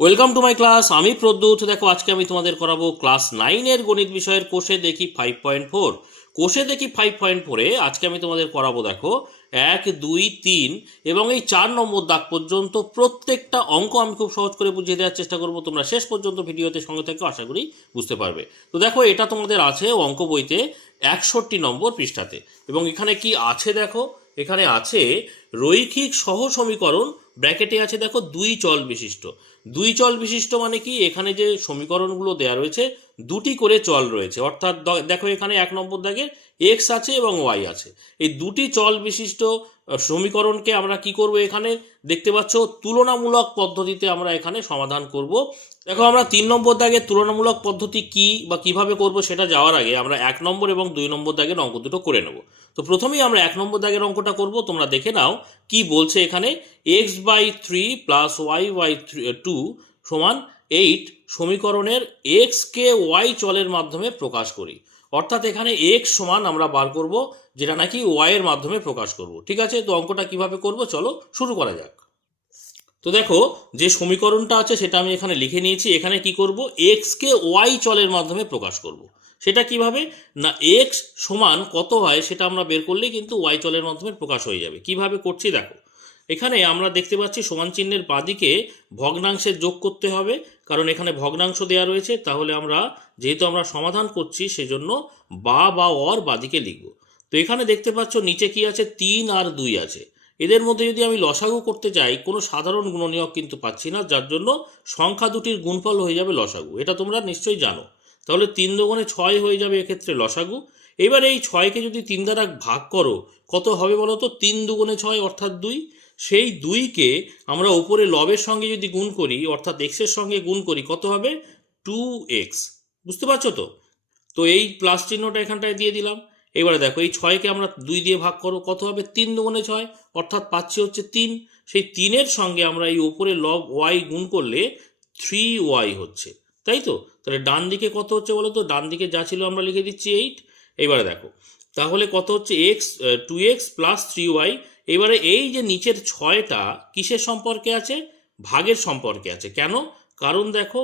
Welcome to my class. আমি প্রদ্যুৎ। দেখো আজকে আমি তোমাদের করাবো ক্লাস 9-এর গণিত বিষয়ের কোষে দেখি 5.4। কোষে দেখি 5.4-এ আজকে আমি তোমাদের করাবো দেখো 1, 2, 3 এবং এই 4 নম্বর দাগ পর্যন্ত প্রত্যেকটা অঙ্ক আমি খুব সহজ করে বুঝিয়ে দেওয়ার চেষ্টা করবো। তোমরা শেষ পর্যন্ত ভিডিওতে সঙ্গে থেকে আশা করি বুঝতে পারবে। তো দেখো এটা তোমাদের আছে অঙ্ক বইতে 61 নম্বর পৃষ্ঠাতে। এবং এখানে কি আছে দেখো, এখানে আছে রৈখিক সহ সমীকরণ, ব্র্যাকেটে আছে দেখো দুই চল বিশিষ্ট। দুই চল বিশিষ্ট মানে কি, এখানে যে সমীকরণগুলো দেয়া রয়েছে দুটি করে চল রয়েছে, অর্থাৎ দেখো এখানে 1 নম্বর দাগের এক্স আছে এবং ওয়াই আছে। এই দুটি চল বিশিষ্ট সমীকরণকে আমরা কি করব, এখানে দেখতে পাচ্ছ তুলনামূলক পদ্ধতিতে আমরা এখানে সমাধান করব। দেখো আমরা 3 নম্বর দাগের তুলনামূলক পদ্ধতি কি বা কিভাবে করব সেটা যাওয়ার আগে আমরা 1 নম্বর এবং 2 নম্বর দাগের অঙ্ক দুটো করে নেব। তো প্রথমেই আমরা 1 নম্বর দাগের অঙ্কটা করব। তোমরা দেখে নাও কি বলছে এখানে। x/3 প্লাস y/2 সমান 8 সমীকরণের x কে y চলের মাধ্যমে প্রকাশ করি। অর্থাৎ এখানে x সমান আমরা বার করব, যেটা নাকি y এর মাধ্যমে প্রকাশ করব। ঠিক আছে, তো অঙ্কটা কিভাবে করব চলো শুরু করা যাক। তো দেখো যে সমীকরণটা আছে সেটা আমি এখানে লিখে নিয়েছি। এখানে কি করব, x কে y চলের মাধ্যমে প্রকাশ করব। সেটা কিভাবে না, x সমান কত হয় সেটা আমরা বের করলেই কিন্তু y চলের মাধ্যমে প্রকাশ হয়ে যাবে। কিভাবে করছি দেখো, এখানে আমরা দেখতে পাচ্ছি সমান চিহ্নের বাঁদিকে ভগ্নাংশের যোগ করতে হবে, কারণ এখানে ভগ্নাংশ দেওয়া রয়েছে। তাহলে আমরা যেহেতু আমরা সমাধান করছি সেজন্য বা অর বাঁদিকে লিখব। তো এখানে দেখতে পাচ্ছ নিচে কি আছে, 3 আর 2 আছে। এদের মধ্যে যদি আমি লসাগু করতে যাই কোনো সাধারণ গুণনীয়ক কিন্তু পাচ্ছি না, যার জন্য সংখ্যা দুটির গুণফল হয়ে যাবে লসাগু। এটা তোমরা নিশ্চয়ই জানো। তাহলে 3 দুগুণে 6 হয়ে যাবে এক্ষেত্রে লসাগু। এবার এই 6কে যদি 3 দ্বারা ভাগ করো কত হবে বলো তো, 3 দুগুণে 6 অর্থাৎ 2। সেই 2কে আমরা উপরে লবের সঙ্গে যদি গুণ করি অর্থাৎ এক্সের সঙ্গে গুণ করি কত হবে, 2x। বুঝতে পারছো তো? তো এই প্লাস চিহ্নটা এখানটায় দিয়ে দিলাম। এবারে দেখো এই 6কে আমরা 2 দিয়ে ভাগ করো কত হবে, 3 দুগুণে 6 অর্থাৎ পাচ্ছি হচ্ছে 3। সেই 3-এর সঙ্গে আমরা এই উপরে লব y গুণ করলে 3y হচ্ছে, তাই তো? তাহলে ডান দিকে কত হচ্ছে বলো তো, ডান দিকে যা ছিল আমরা লিখে দিচ্ছি 8। এবারে দেখো তাহলে কত হচ্ছে, x 2x প্লাস 3y। এবারে এই যে নিচের 6টা কিসের সম্পর্কে আছে, ভাগের সম্পর্কে আছে। কেন? কারণ দেখো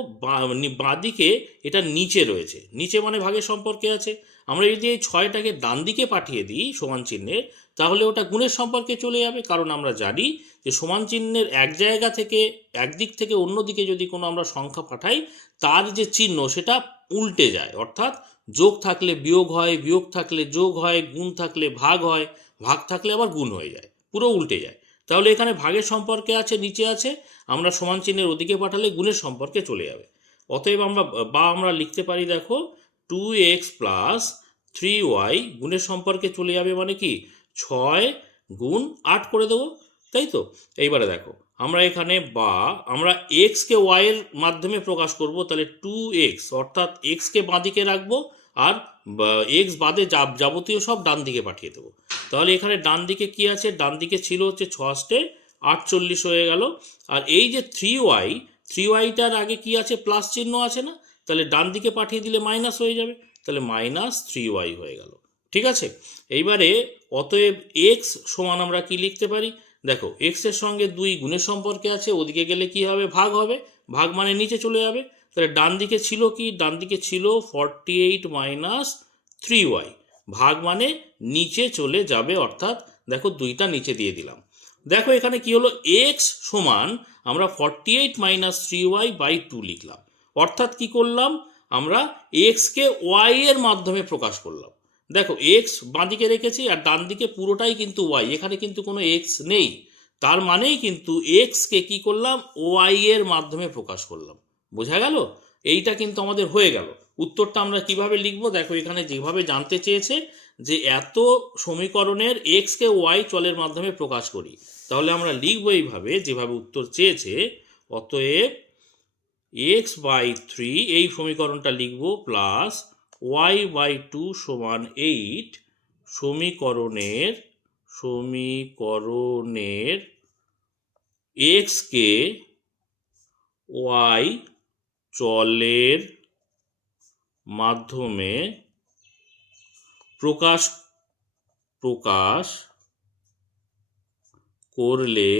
বাঁদিকে এটা নিচে রয়েছে, নিচে মানে ভাগের সম্পর্কে আছে। আমরা যদি এই 6টাকে ডান দিকে পাঠিয়ে দিই সমান চিহ্নের, তাহলে ওটা গুণের সম্পর্কে চলে যাবে। কারণ আমরা জানি যে সমান চিহ্নের এক জায়গা থেকে একদিক থেকে অন্য দিকে যদি কোনো আমরা সংখ্যা পাঠাই তার যে চিহ্ন সেটা উল্টে যায়। অর্থাৎ যোগ থাকলে বিয়োগ হয়, বিয়োগ থাকলে যোগ হয়, গুণ থাকলে ভাগ হয়, ভাগ থাকলে আবার গুণ হয়ে যায়, পুরো উল্টে যায়। তাহলে এখানে ভাগের সম্পর্কে আছে, নিচে আছে, আমরা সমান চিহ্নের ওদিকে পাঠালে গুণের সম্পর্কে চলে যাবে। অতএব আমরা লিখতে পারি দেখো 2x প্লাস 3y গুণের সম্পর্কে চলে যাবে মানে কি 6 গুণ 8 করে দেবো, তাই তো? এইবারে দেখো আমরা এখানে আমরা x কে y এর মাধ্যমে প্রকাশ করব। তাহলে 2x অর্থাৎ x কে বাঁদিকে রাখবো আর x বাদে যাবতীয় সব ডান দিকে পাঠিয়ে দেবো। তাহলে এখানে ডান দিকে কি আছে, ডান দিকে ছিল হচ্ছে 6 48 হয়ে গেল। আর এই যে 3y টার আগে কি আছে, প্লাস চিহ্ন আছে না, তাহলে ডান দিকে পাঠিয়ে দিলে মাইনাস হয়ে যাবে। তাহলে -3y হয়ে গেল। ঠিক আছে, এইবারে অতএব x সমান আমরা কি লিখতে পারি দেখো, x এর সঙ্গে 2 গুণের সম্পর্কে আছে, ওদিকে গেলে কি হবে, ভাগ হবে, ভাগ মানে নিচে চলে যাবে। তাহলে ডান দিকে ছিল কি, ডান দিকে ছিল 48 - 3y, ভাগ মানে নিচে চলে যাবে, অর্থাৎ দেখো 2টা নিচে দিয়ে দিলাম। দেখো এখানে কি হলো, x সমান আমরা 48 - 3y/2 লিখলাম। অর্থাৎ কি করলাম, আমরা x কে y এর মাধ্যমে প্রকাশ করলাম। দেখো x বাঁদিকে রেখেছি আর ডান দিকে পুরোটাই কিন্তু y, এখানে কিন্তু কোনো x নেই। তার মানেই কিন্তু x কে কি করলাম, y এর মাধ্যমে প্রকাশ করলাম। বোঝা গেল? এইটা কিন্তু আমাদের হয়ে গেল। উত্তরটা আমরা কিভাবে লিখব দেখো, এখানে যেভাবে জানতে চেয়েছে যে এত সমীকরণের x কে y চলের মাধ্যমে প্রকাশ করি, তাহলে আমরা লিখবো এইভাবে যেভাবে উত্তর চেয়েছে। অতএব x/3 এই সমীকরণটা লিখব প্লাস y/2 সমান 8 সমীকরণের x কে y চলের মাধ্যমে প্রকাশ করলে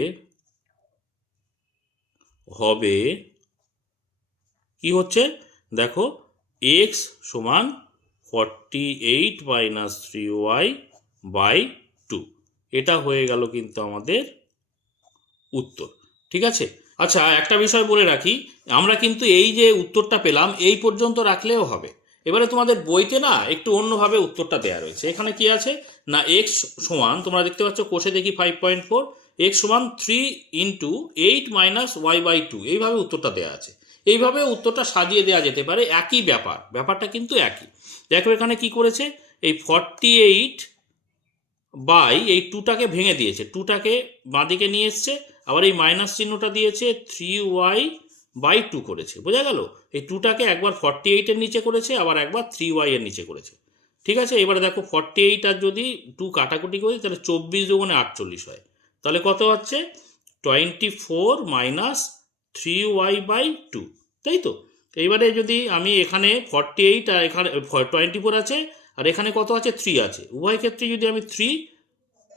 হবে কি হচ্ছে দেখো এক্স সমান 48 মাইনাস 3y বাই 2, এটা হয়ে গেল কিন্তু আমাদের উত্তর। ঠিক আছে, আচ্ছা একটা বিষয় বলে রাখি, আমরা কিন্তু এই যে উত্তরটা পেলাম এই পর্যন্ত রাখলেও হবে। এবারে তোমাদের বইতে না একটু অন্যভাবে উত্তরটা দেওয়া রয়েছে। এখানে কি আছে না এক্স সমান, তোমরা দেখতে পাচ্ছ কোষে দেখি 5.4, এক্স সমান 3 ইন্টু 8 মাইনাস ওয়াই বাই 2, এইভাবে উত্তরটা দেওয়া আছে। এইভাবে উত্তরটা সাজিয়ে দেওয়া যেতে পারে, একই ব্যাপারটা কিন্তু একই। দেখো এখানে কি করেছে, এই 48 বাই এই 2টাকে ভেঙে দিয়েছে, 2টাকে বাঁদিকে নিয়ে এসছে, আবার এই মাইনাস চিহ্নটা দিয়েছে 3y বাই 2 করেছে। বোঝা গেল, এই 2টাকে একবার 48-এর নিচে করেছে, আবার একবার 3y এর নিচে করেছে। ঠিক আছে, এবারে দেখো 48 আর যদি 2 কাটাকুটি করি তাহলে 24 দুগুণে 48 হয়, তাহলে কত হচ্ছে 24 মাইনাস 3y বাই 2, তাই তো। এইবারে যদি আমি এখানে 48 আর এখানে 24 আছে, আর এখানে কত আছে 3 আছে, উভয় ক্ষেত্রে যদি আমি 3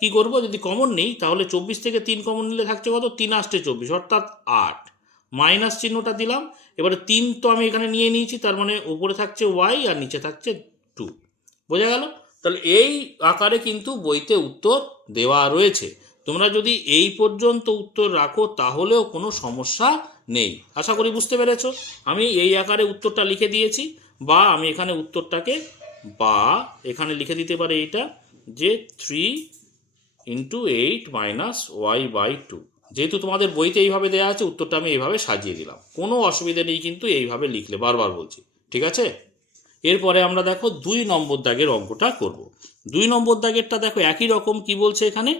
কি করব, যদি কমন নেই তাহলে 24 থেকে 3 কমন নিলে থাকছে কত 3 আসতে 24 অর্থাৎ 8, মাইনাস চিহ্নটা দিলাম। এবারে 3 তো আমি এখানে নিয়ে নিয়েছি, তার মানে উপরে থাকছে y আর নিচে থাকছে 2। বোঝা গেল, তাহলে এই আকারে কিন্তু বইতে উত্তর দেওয়া রয়েছে। তোমরা যদি এই পর্যন্ত উত্তর রাখো তাহলেও কোনো সমস্যা নেই। আশা করি বুঝতে পেরেছো। আমি এই আকারে উত্তরটা লিখে দিয়েছি, বা আমি এখানে উত্তরটাকে বা এখানে লিখে দিতে পারি এইটা যে 3 ইন্টু 8 মাইনাস ওয়াই বাই 2। যেহেতু তোমাদের বইতে এইভাবে দেওয়া আছে, উত্তরটা আমি এইভাবে সাজিয়ে দিলাম, কোনো অসুবিধা নেই কিন্তু এইভাবে লিখলে, বারবার বলছি। ঠিক আছে, এরপরে আমরা দেখো 2 নম্বর দাগের অঙ্কটা করব। 2 নম্বর দাগেরটা দেখো একই রকম, কি বলছে এখানে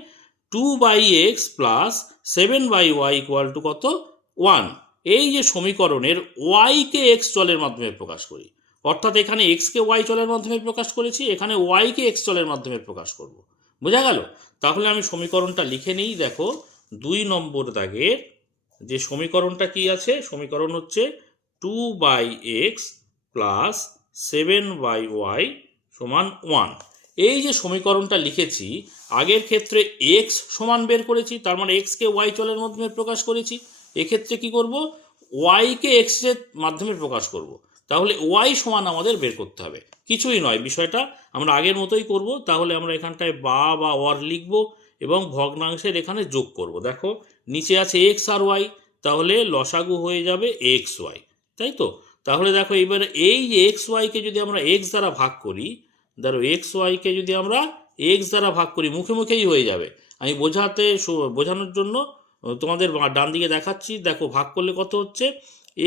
2/x plus 7/y equal to কত 1। এই যে সমীকরণের y কে x চলের মাধ্যমে প্রকাশ করি, অর্থাৎ এখানে x কে y চলের মাধ্যমে প্রকাশ করেছি, এখানে y কে x চলের মাধ্যমে প্রকাশ করব। বোঝা গেল, তাহলে আমি সমীকরণটা লিখে নিই। দেখো 2 নম্বর দাগের যে সমীকরণটা কি আছে, সমীকরণ হচ্ছে 2/x প্লাস 7/y সমান 1। এই যে সমীকরণটা লিখেছি, আগের ক্ষেত্রে x সমান বের করেছি, তার মানে x কে y চলের মাধ্যমে প্রকাশ করেছি। এক্ষেত্রে কি করব, y কে x এর মাধ্যমে প্রকাশ করব। তাহলে y সমান আমাদের বের করতে হবে, কিছুই নয়, বিষয়টা আমরা আগের মতোই করব। তাহলে আমরা এখানটায় বা অর লিখব এবং ভগ্নাংশের এখানে যোগ করব। দেখো নিচে আছে x আর y, তাহলে লসাগু হয়ে যাবে xy, তাই তো। তাহলে দেখো এবার এই যে এক্স ওয়াইকে যদি আমরা এক্স দ্বারা ভাগ করি, ধরো এক্স ওয়াইকে যদি আমরা এক্স দ্বারা ভাগ করি, মুখে মুখেই হয়ে যাবে। আমি বোঝানোর জন্য তোমাদের ডান দিকে দেখাচ্ছি। দেখো ভাগ করলে কত হচ্ছে,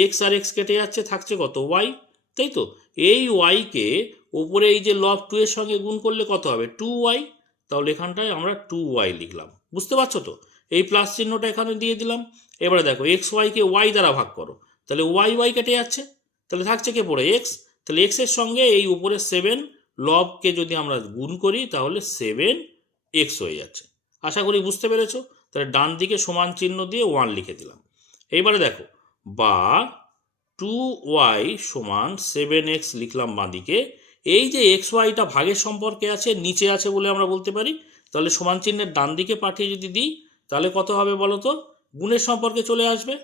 এক্স আর এক্স কেটে যাচ্ছে, থাকছে কত ওয়াই, তাই তো। এই ওয়াইকে ওপরে এই যে লব 2 এর সঙ্গে গুণ করলে কত হবে 2y, তাহলে এখানটায় আমরা 2y লিখলাম। বুঝতে পারছো তো, এই প্লাস চিহ্নটা এখানে দিয়ে দিলাম। এবারে দেখো এক্স ওয়াইকে ওয়াই দ্বারা ভাগ করো, তাহলে ওয়াই কেটে যাচ্ছে, তাহলে থাকছে কে পড়ে এক্স, তাহলে এক্স এর সঙ্গে এই উপরে 7 লবকে যদি আমরা গুণ করি তাহলে 7x হয়ে যাচ্ছে। আশা করি বুঝতে পেরেছো। তাহলে ডান দিকে সমান চিহ্ন দিয়ে 1 লিখে দিলাম। এইবারে দেখো বা 2y সমান 7x লিখলাম বাঁদিকে। এই যে এক্স ওয়াইটা ভাগের সম্পর্কে আছে, নিচে আছে বলে আমরা বলতে পারি, তাহলে সমান চিহ্নের ডান দিকে পাঠিয়ে যদি দিই তাহলে কত হবে বলো তো, গুণের সম্পর্কে চলে আসবে।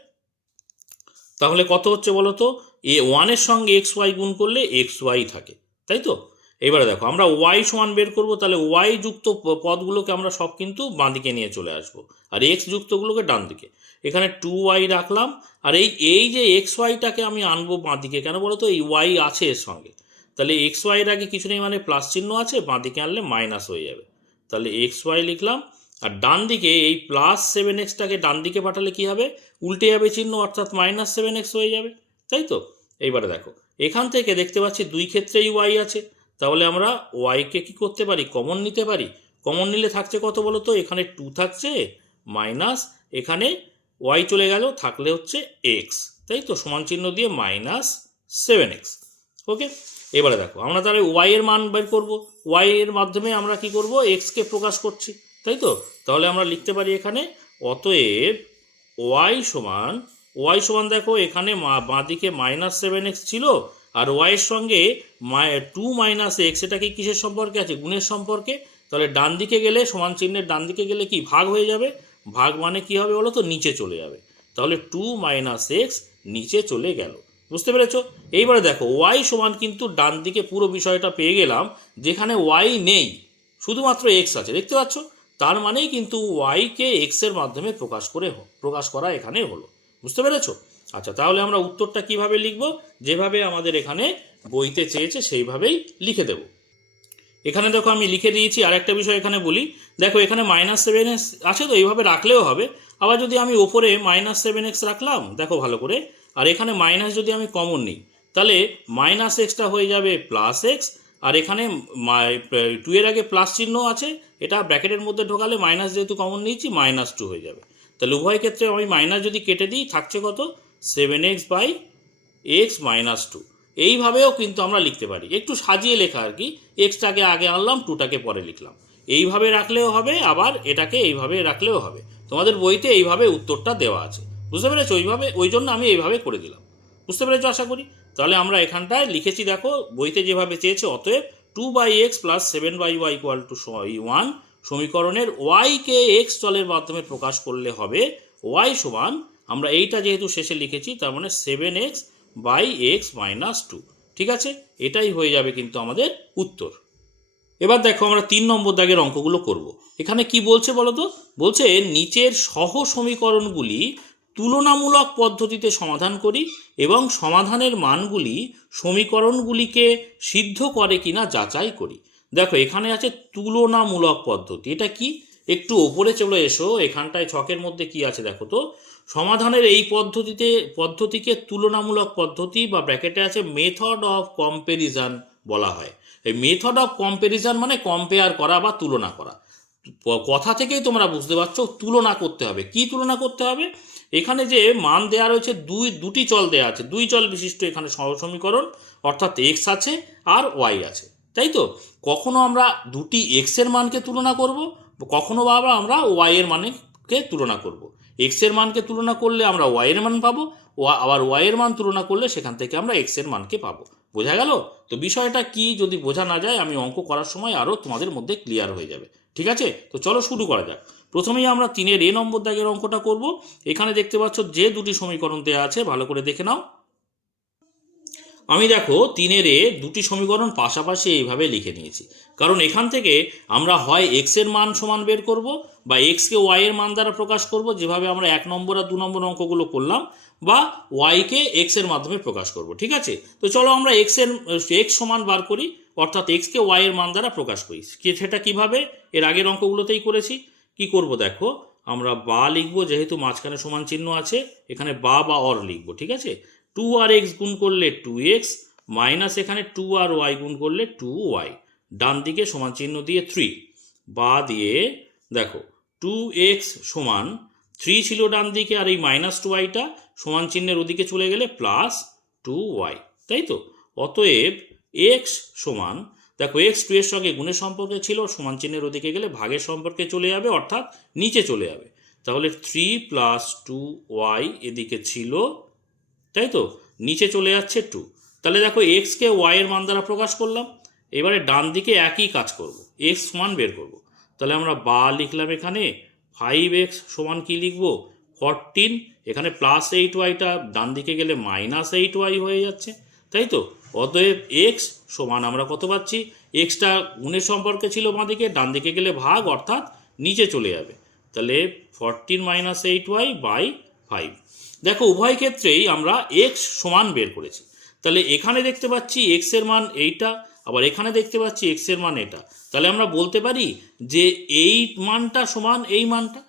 তাহলে কত হচ্ছে বলো তো, এ 1-এর সঙ্গে এক্স ওয়াই গুণ করলে এক্স ওয়াই থাকে, তাই তো। এবারে দেখো আমরা ওয়াই সমান বের করব, তাহলে ওয়াই যুক্ত পদগুলোকে আমরা সব কিন্তু বাঁ দিকে নিয়ে চলে আসব, আর এক্স যুক্তগুলোকে ডান দিকে। এখানে 2y রাখলাম, আর এই যে এক্স ওয়াইটাকে আমি আনবো বাঁ দিকে, কেন বলো তো, এই ওয়াই আছে এর সঙ্গে, তাহলে এক্স ওয়াইয়ের আগে কিছু নেই মানে প্লাস চিহ্ন আছে, বাঁ দিকে আনলে মাইনাস হয়ে যাবে। তাহলে এক্স ওয়াই লিখলাম, আর ডান দিকে এই প্লাস 7xটাকে ডান দিকে পাঠালে কি হবে, উল্টে যাবে চিহ্ন, অর্থাৎ মাইনাস 7x হয়ে যাবে, তাই তো। এইবারে দেখো এখান থেকে দেখতে পাচ্ছি দুই ক্ষেত্রেই ওয়াই আছে, তাহলে আমরা ওয়াইকে কি করতে পারি, কমন নিতে পারি। কমন নিলে থাকছে কত বলো তো, এখানে 2 থাকছে, মাইনাস এখানে ওয়াই চলে গেল, থাকলে হচ্ছে এক্স, তাই তো, সমান চিহ্ন দিয়ে মাইনাস 7x। ওকে, এবারে দেখো আমরা তাহলে ওয়াই এর মান বের করবো, ওয়াই এর মাধ্যমে আমরা কি করব, এক্সকে প্রকাশ করছি, তাই তো। তাহলে আমরা লিখতে পারি এখানে অতএব ওয়াই সমান দেখো এখানে বাঁ দিকে মাইনাস 7x ছিল, আর ওয়াইয়ের সঙ্গে 2 মাইনাস এক্স, এটা কি কিসের সম্পর্কে আছে, গুণের সম্পর্কে। তাহলে ডান দিকে গেলে, সমান চিহ্নের ডান দিকে গেলে কি ভাগ হয়ে যাবে, ভাগ মানে কি হবে বলো তো, নিচে চলে যাবে। তাহলে 2 মাইনাস এক্স নিচে চলে গেল। বুঝতে পেরেছো? এইবারে দেখো ওয়াই সমান কিন্তু ডান দিকে পুরো বিষয়টা পেয়ে গেলাম, যেখানে ওয়াই নেই, শুধুমাত্র এক্স আছে, দেখতে পাচ্ছ? তার মানেই কিন্তু ওয়াইকে এক্সের মাধ্যমে প্রকাশ করা এখানে হলো। বুঝতে পেরেছো? আচ্ছা, তাহলে আমরা উত্তরটা কিভাবে লিখব? যেভাবে আমাদের এখানে বইতে চেয়েছে সেইভাবেই লিখে দেব। এখানে দেখো আমি লিখে দিয়েছি। আর একটা বিষয় এখানে বলি, দেখো এখানে -7x আছে, তো এইভাবে রাখলেও হবে। আবার যদি আমি ওপরে -7x রাখলাম, দেখো ভালো করে, আর এখানে মাইনাস যদি আমি কমন নিই, তাহলে -xটা হয়ে যাবে +x, আর এখানে 2 এর আগে প্লাস চিহ্ন আছে, এটা ব্র্যাকেটের মধ্যে ঢোকালে মাইনাস যেহেতু কমন নিয়েছি -2 হয়ে যাবে। তাহলে উভয় ক্ষেত্রে আমি মাইনাস যদি কেটে দিই, থাকছে কত? 7x/x - 2। এইভাবেও কিন্তু আমরা লিখতে পারি, একটু সাজিয়ে লেখা আর কি, এক্সটাকে আগে আনলাম, 2টাকে পরে লিখলাম। এইভাবে রাখলেও হবে, আবার এটাকে এইভাবে রাখলেও হবে। তোমাদের বইতে এইভাবে উত্তরটা দেওয়া আছে, বুঝতে পেরেছো? ওই জন্য আমি এইভাবে করে দিলাম। বুঝতে পেরেছো আশা করি? তাহলে আমরা এখানটায় লিখেছি, দেখো বইতে যেভাবে চেয়েছে, অতএব 2/x + 7/y = 1 সমীকরণের ওয়াইকে এক্স চলের মাধ্যমে প্রকাশ করলে হবে ওয়াই সমান, আমরা এইটা যেহেতু শেষে লিখেছি, তার মানে 7x/x - 2। ঠিক আছে, এটাই হয়ে যাবে কিন্তু আমাদের উত্তর। এবার দেখো আমরা 3 নম্বর দাগের অঙ্কগুলো করব। এখানে কি বলছে বলো তো? বলছে নিচের সহ সমীকরণগুলি তুলনামূলক পদ্ধতিতে সমাধান করি এবং সমাধানের মানগুলি সমীকরণগুলিকে সিদ্ধ করে কিনা যাচাই করি। দেখো এখানে আছে তুলনামূলক পদ্ধতি, এটা কি? একটু ওপরে চলে এসো, এখানটায় ছকের মধ্যে কি আছে দেখো তো। সমাধানের এই পদ্ধতিকে তুলনামূলক পদ্ধতি বা ব্র্যাকেটে আছে মেথড অফ কম্প্যারিজন বলা হয়। এই মেথড অফ কম্প্যারিজন মানে কম্পেয়ার করা বা তুলনা করা। কথা থেকেই তোমরা বুঝতে পারছো তুলনা করতে হবে। কি তুলনা করতে হবে? এখানে যে মান দেওয়া রয়েছে, দুটি চল দেওয়া আছে, 2 চল বিশিষ্ট এখানে সহসমীকরণ, অর্থাৎ এক্স আছে আর ওয়াই আছে, তাই তো? কখনো আমরা দুটি এক্স এর মানকে তুলনা করব, কখনো বা আমরা ওয়াই এর মানকে তুলনা করব। এক্স এর মানকে তুলনা করলে আমরা ওয়াই এর মান পাবো, আবার ওয়াই এর মান তুলনা করলে সেখান থেকে আমরা এক্স এর মানকে পাবো। বোঝা গেল? তো বিষয়টা কি যদি বোঝা না যায়, আমি অঙ্ক করার সময় আরও তোমাদের মধ্যে ক্লিয়ার হয়ে যাবে। ঠিক আছে, তো চলো শুরু করা যাক। প্রথমেই আমরা 3-এর এ নম্বর দাগের অঙ্কটা করব। এখানে দেখতে পাচ্ছ যে দুটি সমীকরণ দেওয়া আছে, ভালো করে দেখে নাও। আমি দেখো 3-এর এ দুটি সমীকরণ পাশাপাশি এইভাবে লিখে নিয়েছি, কারণ এখান থেকে আমরা হয় এক্স এর মান সমান বের করব, বা এক্সকে ওয়াই এর মান দ্বারা প্রকাশ করব, যেভাবে আমরা 1 নম্বর আর 2 নম্বর অঙ্কগুলো করলাম, বা ওয়াইকে এক্স এর মাধ্যমে প্রকাশ করব। ঠিক আছে, তো চলো আমরা এক্স সমান বার করি, অর্থাৎ এক্সকে ওয়াই এর মান দ্বারা প্রকাশ করি। সেটা কিভাবে? এর আগের অঙ্কগুলোতেই করেছি। কি করব দেখো, আমরা বা লিখবো, যেহেতু মাঝখানে সমান চিহ্ন আছে, এখানে বা অর লিখবো। ঠিক আছে, 2r(x) গুণ করলে 2x মাইনাস এখানে 2r(y) গুণ করলে 2y, ডান দিকে সমান চিহ্ন দিয়ে 3, বা দিয়ে দেখো 2x সমান 3 ছিল ডান দিকে, আর এই -2yটা সমান চিহ্নের ওদিকে চলে গেলে +2y, তাই তো? অতএব x সমান, দেখো x 2 এর সঙ্গে গুণের সম্পর্কে ছিল, সমান চিহ্নের ওদিকে গেলে ভাগের সম্পর্কে চলে যাবে, অর্থাৎ নিচে চলে যাবে। তাহলে 3 + 2y এদিকে ছিল, তাই তো? নিচে চলে যাচ্ছে 2। তাহলে দেখো এক্সকে ওয়াই এর মান দ্বারা প্রকাশ করলাম। এবারে ডান দিকে একই কাজ করব, এক্স সমান বের করব। তাহলে আমরা বা লিখলাম, এখানে 5x সমান কি লিখব? 14, এখানে +8yটা ডান দিকে গেলে -8y হয়ে যাচ্ছে, তাই তো? অতএব এক্স সমান আমরা কত পাচ্ছি? এক্সটা গুণের সম্পর্কে ছিল বাঁ দিকে, ডান দিকে গেলে ভাগ, অর্থাৎ নিচে চলে যাবে। তাহলে 14 - 8y/5। দেখো উভয় ক্ষেত্রেই আমরা এক্স সমান বের করেছি। তাহলে এখানে দেখতে পাচ্ছি এক্স এর মান এইটা, আবার এখানে দেখতে পাচ্ছি এক্স এর মান এটা। তাহলে আমরা বলতে পারি যে এই মানটা সমান এই মানটা।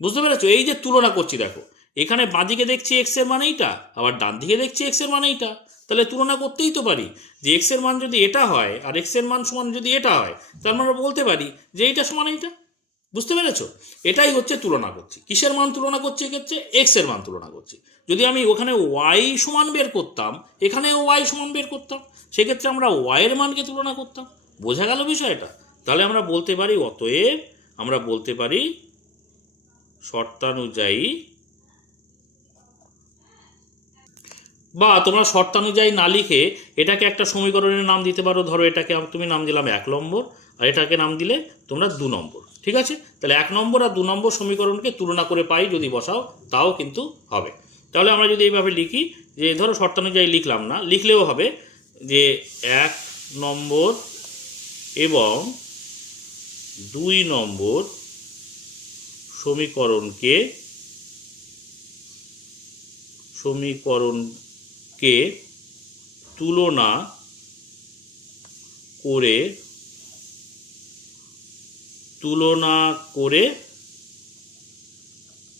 বুঝতে পেরেছো? এই যে তুলনা করছি, দেখো এখানে বাঁদিকে দেখছি এক্স এর মান এইটা, আবার ডান দিকে দেখছি এক্স এর মান এইটা। তাহলে তুলনা করতেই তো পারি যে এক্স এর মান যদি এটা হয় আর এক্স এর মান সমান যদি এটা হয়, তাহলে আমরা বলতে পারি যে এইটা সমান এইটা। বুঝতে পেরেছো? এটাই হচ্ছে তুলনা করছি। কিসের মান তুলনা করছি? এক্ষেত্রে এক্স এর মান তুলনা করছি। যদি আমি ওখানে ওয়াই সমান বের করতাম, এখানে ওয়াই সমান বের করতাম, সেক্ষেত্রে আমরা ওয়াই এর মানকে তুলনা করতাম। বোঝা গেল বিষয়টা? তাহলে আমরা বলতে পারি, অতএব আমরা বলতে পারি শর্তানুযায়ী, বা তোমরা শর্তানুযায়ী না লিখে এটাকে একটা সমীকরণের নাম দিতে পারো। ধরো এটাকে তুমি নাম দিলাম 1 নম্বর, আর এটাকে নাম দিলে তোমরা 2 নম্বর। ঠিক আছে, তাহলে 1 নম্বর আর 2 নম্বর সমীকরণকে তুলনা করে পাই যদি বসাও, তাও কিন্তু হবে। তাহলে আমরা যদি এইভাবে লিখি যে ধরো শর্তানুযায়ী লিখলাম না, লিখলেও হবে যে 1 নম্বর এবং 2 নম্বর সমীকরণকে তুলনা করে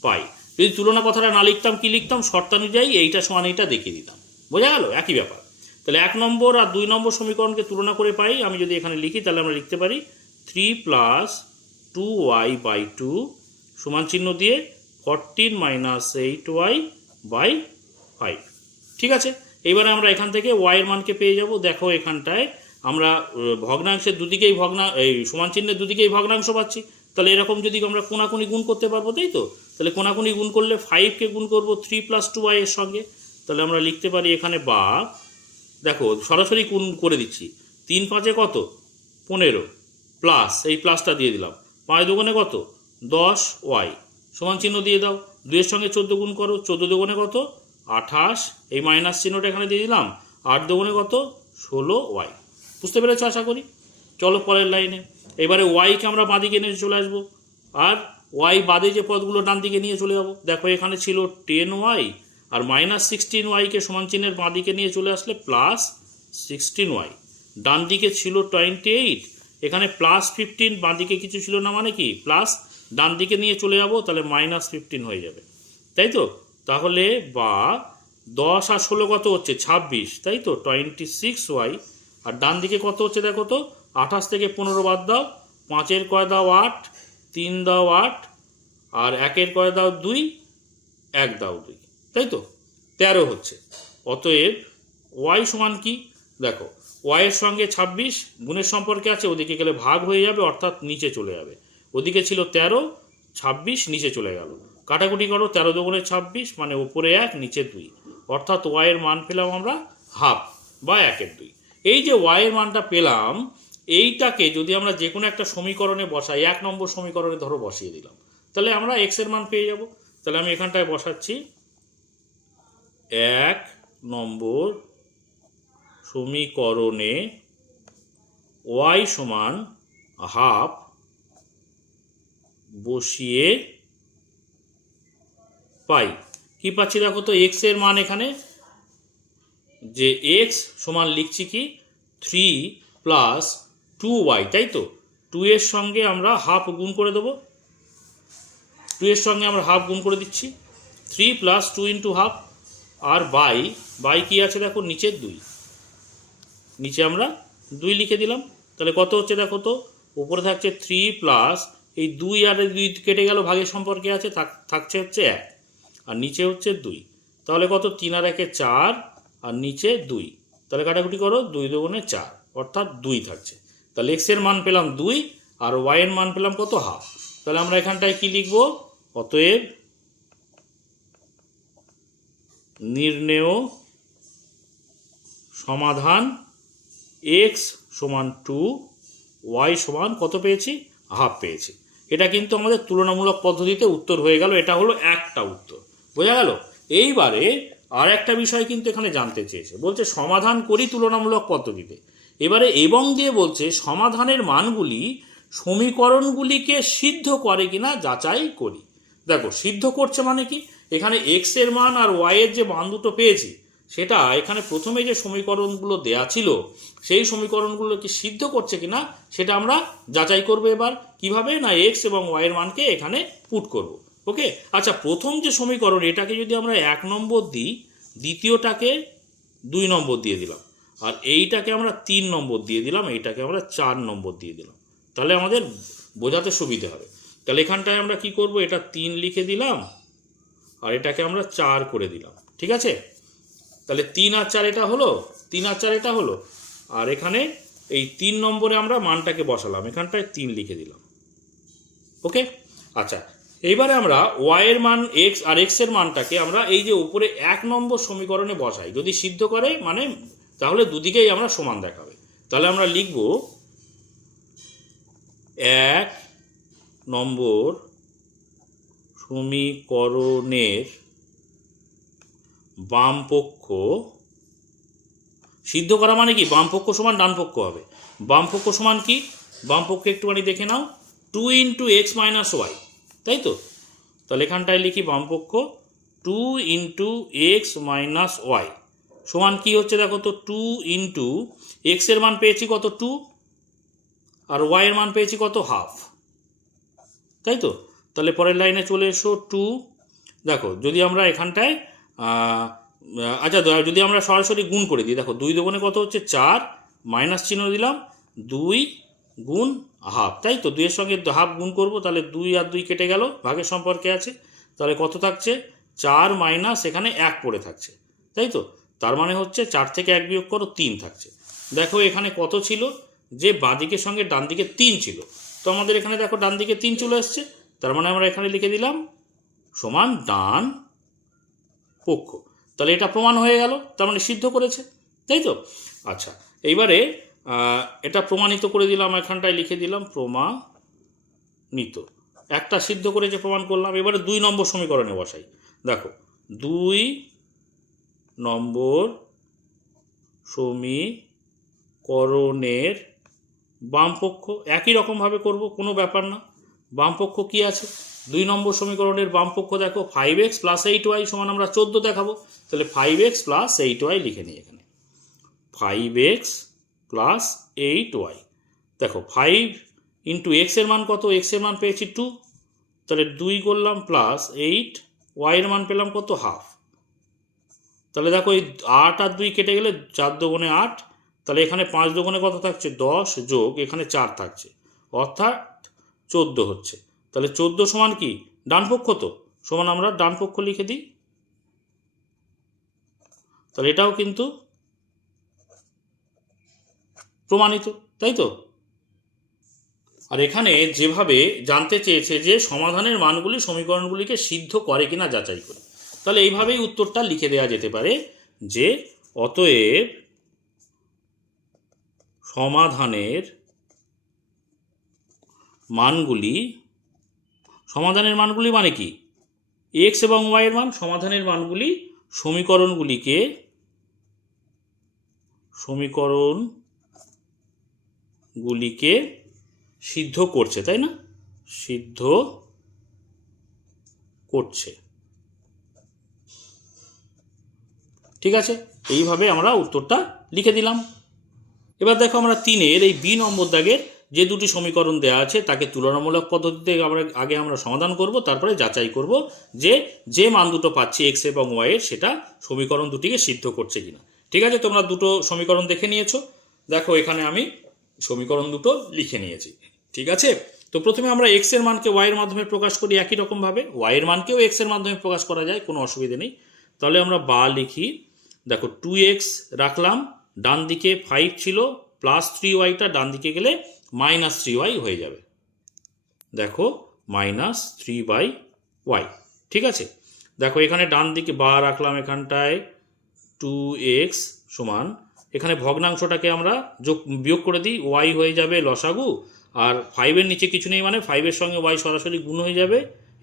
পাই। যদি তুলনা কথাটা না লিখতাম, কি লিখতাম, শর্তানুযায়ী এইটা সমান এইটা দেখিয়ে দিতাম। বোঝা গেল? একই ব্যাপার। তাহলে 1 নম্বর আর 2 নম্বর সমীকরণকে তুলনা করে পাই। আমি যদি এখানে লিখি তাহলে আমরা লিখতে পারি 3 + 2y/2 সমান চিহ্ন দিয়ে 14 - 8y/5। ঠিক আছে, এবারে আমরা এখান থেকে y এর মানকে পেয়ে যাব। দেখো এখানটায় আমরা ভগ্নাংশের দুদিকেই এই সমান চিহ্নের দুদিকেই ভগ্নাংশ পাচ্ছি। তাহলে এরকম যদি আমরা কোনাকুনি গুণ করতে পারবো, তাই তো? তাহলে কোনাকুনি গুণ করলে 5কে গুণ করবো 3 + 2y এর সঙ্গে। তাহলে আমরা লিখতে পারি এখানে, বা দেখো সরাসরি গুণ করে দিচ্ছি, 3 × 5 কত, 15, প্লাস এই প্লাসটা দিয়ে দিলাম, 5 × 2 কত, 10y, সমান চিহ্ন দিয়ে দাও। 2 এর সঙ্গে 14 গুণ করো, 14 × 2 কত, 28, এই মাইনাস চিহ্নটা এখানে দিয়ে দিলাম, 8 × 2 কত, 16y। বুঝতে পেরেছো আশা করি? চলো পরের লাইনে। এবারে ওয়াইকে আমরা বাঁদিকে নিয়ে চলে আসবো, আর ওয়াই বাদে যে পদগুলো ডান দিকে নিয়ে চলে যাবো। দেখো এখানে ছিল 10y, আর -16yকে সমান চিহ্নের বাঁদিকে নিয়ে চলে আসলে +16y। ডান দিকে ছিল 28, এখানে +15, বাঁদিকে কিছু ছিল না মানে কি প্লাস, ডান দিকে নিয়ে চলে যাবো, তাহলে -15 হয়ে যাবে, তাই তো? তাহলে বা 10 আর 16 কত হচ্ছে, 26, তাই তো, 26y। আর ডান দিকে কত হচ্ছে দেখো তো, 28 থেকে 15 বাদ দাও, 5-এর কয় দাও 8, 3 দাও 8, আর 1-এর কয় দাও 2, 1 দাও 2, তাই তো, 13 হচ্ছে। অতএব ওয়াই সমান কি, দেখো ওয়াইয়ের সঙ্গে 26 গুণের সম্পর্কে আছে, ওদিকে গেলে ভাগ হয়ে যাবে, অর্থাৎ নিচে চলে যাবে। ওদিকে ছিল 13, 26 নিচে চলে গেল, কাটাকুটি করো, 13 × 2 = 26, মানে উপরে 1 নিচে 2, অর্থাৎ ওয়াইয়ের মান পেলাম আমরা হাফ বা 1/2। এই যে ওয়াইয়ের মানটা পেলাম, এইটাকে যদি আমরা যে কোনো একটা সমীকরণে বসাই, 1 নম্বর সমীকরণে ধরো বসিয়ে দিলাম, তাহলে আমরা x এর মান পেয়ে যাব। তাহলে আমি এখানটায় বসাচ্ছি 1 নম্বর সমীকরণে y সমান হাফ বসিয়ে পাই। কি পাচ্ছি দেখো তো, x এর মান এখানে যে x সমান লিখছি কি 3 + 2y, তাই তো? 2 এর সঙ্গে আমরা হাফ গুণ করে দেবো, 2 এর সঙ্গে আমরা হাফ গুণ করে দিচ্ছি, 3 + 2 × হাফ, আর বাই কি আছে দেখো, নিচে 2, নিচে আমরা 2 লিখে দিলাম। তাহলে কত হচ্ছে দেখো তো, উপরে থাকছে 3 প্লাস এই 2 আর 2 কেটে গেল, ভাগের সম্পর্কে আছে, থাকছে হচ্ছে 1, আর নিচে হচ্ছে 2, তাহলে কত, 3 আর 1 4, আর নিচে 2, তাহলে কাটাকুটি করো, 2 × 2 = 4, অর্থাৎ 2 থাকছে। তাহলে x এর মান পেলাম 2, আর y এর মান পেলাম কত, হাফ। তাহলে আমরা এখানটায় কি লিখব, অতএব নির্ণেয় সমাধান x সমান 2, y সমান কত পেয়েছি, হাফ পেয়েছি। এটা কিন্তু আমাদের তুলনামূলক পদ্ধতিতে উত্তর হয়ে গেল। এটা হলো একটা উত্তর, বোঝা গেল? এইবারে আর একটা বিষয় কিন্তু এখানে জানতে চেয়েছে, বলছে সমাধান করি তুলনামূলক পদ্ধতিতে। এবারে এবং দিয়ে বলছে সমাধানের মানগুলি সমীকরণগুলিকে সিদ্ধ করে কিনা যাচাই করি। দেখো সিদ্ধ করছে মানে কি, এখানে এক্স এর মান আর ওয়াই এর যে মান দুটো পেয়েছি, সেটা এখানে প্রথমে যে সমীকরণগুলো দেয়া ছিল সেই সমীকরণগুলোকে সিদ্ধ করছে কিনা সেটা আমরা যাচাই করব। এবার কিভাবে, না এক্স এবং ওয়াই এর মানকে এখানে পুট করব। ওকে, আচ্ছা, প্রথম যে সমীকরণ এটাকে যদি আমরা 1 নম্বর দিই, দ্বিতীয়টাকে 2 নম্বর দিয়ে দিলাম, আর এইটাকে আমরা 3 নম্বর দিয়ে দিলাম, এইটাকে আমরা 4 নম্বর দিয়ে দিলাম, তাহলে আমাদের বোঝাতে সুবিধে হবে। তাহলে এখানটায় আমরা কি করব, এটা 3 লিখে দিলাম, আর এটাকে আমরা 4 করে দিলাম, ঠিক আছে? তাহলে 3 আর 4 এটা হলো, 3 আর 4 এটা হলো, আর এখানে এই 3 নম্বরে আমরা মানটাকে বসালাম, এখানটায় 3 লিখে দিলাম। ওকে, আচ্ছা, এইবারে আমরা ওয়াই এর মান এক্স আর এক্স এর মানটাকে আমরা এই যে উপরে 1 নম্বর সমীকরণে বসাই, যদি সিদ্ধ করে মানে তাহলে দুদিকেই আমরা সমান দেখাবে। তাহলে আমরা লিখব 1 নম্বর সমীকরণের বাম পক্ষ, সিদ্ধ করা মানে কি বাম পক্ষ সমান ডান পক্ষ হবে। বাম পক্ষ সমান কি, বাম পক্ষে একটুখানি দেখে নাও, 2 × x - y, তাই তো। তাহলে এখানটায় লিখি বাম পক্ষ 2 × x - y সমান কি হচ্ছে দেখো তো, 2 × x এর মান পেয়েছি কত 2, আর y এর মান পেয়েছি কত হাফ, তাই তো। তাহলে পরের লাইনে চলে এসো 2, দেখো যদি আমরা এখানটায় আচ্ছা যদি আমরা সরাসরি গুণ করে দিই, দেখো 2 দুগুণে কত হচ্ছে 4, মাইনাস চিহ্ন দিলাম, 2 গুণ হাফ, তাই তো। 2 এর সঙ্গে হাফ গুণ করব, তাহলে 2 আর 2 কেটে গেল, ভাগের সম্পর্কে আছে। তাহলে কত থাকছে 4 মাইনাস এখানে 1 পড়ে থাকছে, তাই তো। তার মানে হচ্ছে 4 থেকে 1 বিয়োগ করো 3 থাকছে। দেখো এখানে কত ছিল, যে বাঁদিকের সঙ্গে ডান দিকে 3 ছিল, তো আমাদের এখানে দেখো ডান দিকে 3 চলে এসছে। তার মানে আমরা এখানে লিখে দিলাম সমান ডান পক্ষ। তাহলে এটা প্রমাণ হয়ে গেল, তার মানে সিদ্ধ করেছে, তাই তো। আচ্ছা এইবারে এটা প্রমাণিত করে দিলাম, এখানটায় লিখে দিলাম প্রমাণিত, একটা সিদ্ধ করেছে প্রমাণ করলাম। এবারে 2 নম্বর সমীকরণে বসাই, দেখো 2 নম্বর সমীকরণের বাম পক্ষ একই রকমভাবে করব, কোনো ব্যাপার না। বাম পক্ষ কী আছে, 2 নম্বর সমীকরণের বাম পক্ষ দেখো 5x + 8y সমান আমরা 14 দেখাবো। তাহলে 5x + 8y লিখে নিই এখানে, 5x + 8y। দেখো 5 × x এর মান কত, x এর মান পেয়েছি 2, তাহলে 2 করলাম প্লাস 8, y এর মান পেলাম কত হাফ। তাহলে দেখো এই 8 আর 2 কেটে গেলে 4 দুগুণে 8, তাহলে এখানে 5 দুগুণে কত থাকছে 10, যোগ এখানে 4 থাকছে, অর্থাৎ 14 হচ্ছে। তাহলে 14 সমান কি ডান পক্ষ, তো সমান আমরা ডান পক্ষ লিখে দিই। তাহলে এটাও কিন্তু প্রমাণিত, তাই তো। আর এখানে যেভাবে জানতে চেয়েছে যে সমাধানের মানগুলি সমীকরণগুলিকে সিদ্ধ করে কিনা যাচাই করে, তাহলে এইভাবেই উত্তরটা লিখে দেওয়া যেতে পারে যে অতএব সমাধানের মানগুলি, সমাধানের মানগুলি মানে কি x এবং y এর মান, সমাধানের মানগুলি সমীকরণগুলিকে সিদ্ধ করছে, তাই না, সিদ্ধ করছে, ঠিক আছে। এইভাবে আমরা উত্তরটা লিখে দিলাম। এবার দেখো আমরা 3-এর এই বি নম্বর দাগের যে দুটি সমীকরণ দেওয়া আছে তাকে তুলনামূলক পদ্ধতিতে আগে আমরা সমাধান করব, তারপরে যাচাই করব যে মান দুটো পাচ্ছি x এবং y এর, সেটা সমীকরণ দুটিকে সিদ্ধ করছে কিনা। ঠিক আছে, তোমরা দুটো সমীকরণ দেখে নিয়েছো, দেখো এখানে আমি সমীকরণ দুটো লিখে নিয়েছি, ঠিক আছে। তো প্রথমে আমরা x এর মানকে y এর মাধ্যমে প্রকাশ করি, একই রকমভাবে y এর মানকেও x এর মাধ্যমে প্রকাশ করা যায়, কোনো অসুবিধা নেই। তাহলে আমরা বা লিখি, দেখো 2x রাখলাম, ডান দিকে 5 ছিল, প্লাস 3yটা ডান দিকে গেলে -3y হয়ে যাবে, দেখো -3/y, ঠিক আছে। দেখো এখানে ডান দিকে বা রাখলাম, এখানটায় 2x সমান, এখানে ভগ্নাংশটাকে আমরা বিয়োগ করে দিই, y হয়ে যাবে লসাগু, আর 5-এর নিচে কিছু নেই মানে 5-এর সঙ্গে y সরাসরি গুণ হয়ে যাবে,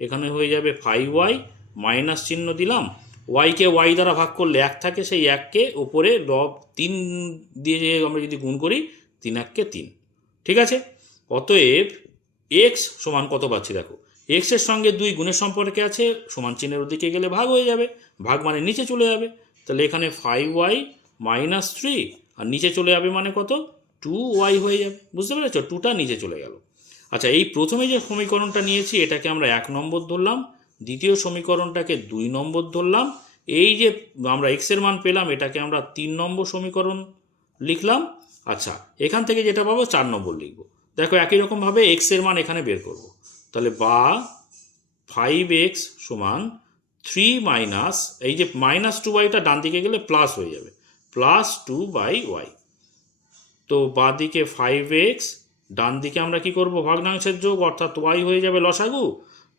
এখানে হয়ে যাবে 5y, মাইনাস চিহ্ন দিলাম, ওয়াইকে ওয়াই দ্বারা ভাগ করলে 1 থাকে, সেই 1কে ওপরে লব 3 দিয়ে যে আমরা যদি গুণ করি 3 1 কে 3, ঠিক আছে। অতএব x সমান কত পাচ্ছি, দেখো x এর সঙ্গে 2 গুণের সম্পর্কে আছে, সমান চিহ্নের ওদিকে গেলে ভাগ হয়ে যাবে, ভাগ মানে নিচে চলে যাবে, তাহলে এখানে 5y - 3, আর নিচে চলে যাবে মানে কত 2y হয়ে যাবে, বুঝতে পেরেছো, 2টা নিচে চলে গেল। আচ্ছা এই প্রথমে যে সমীকরণটা নিয়েছি এটাকে আমরা 1 নম্বর ধরলাম, দ্বিতীয় সমীকরণটাকে 2 নম্বর ধরলাম, এই যে আমরা x এর মান পেলাম এটাকে আমরা 3 নম্বর সমীকরণ লিখলাম। আচ্ছা এখান থেকে যেটা পাবো 4 নম্বর লিখব, দেখো একই রকমভাবে x এর মান এখানে বের করব, তাহলে বা 5x সমান 3 মাইনাস, এই যে -2yটা ডান দিকে গেলে প্লাস হয়ে যাবে, +2/y, তো বাঁ দিকে 5x, ডান দিকে আমরা কি করব ভগ্নাংশের যোগ, অর্থাৎ y হয়ে যাবে লসাগু,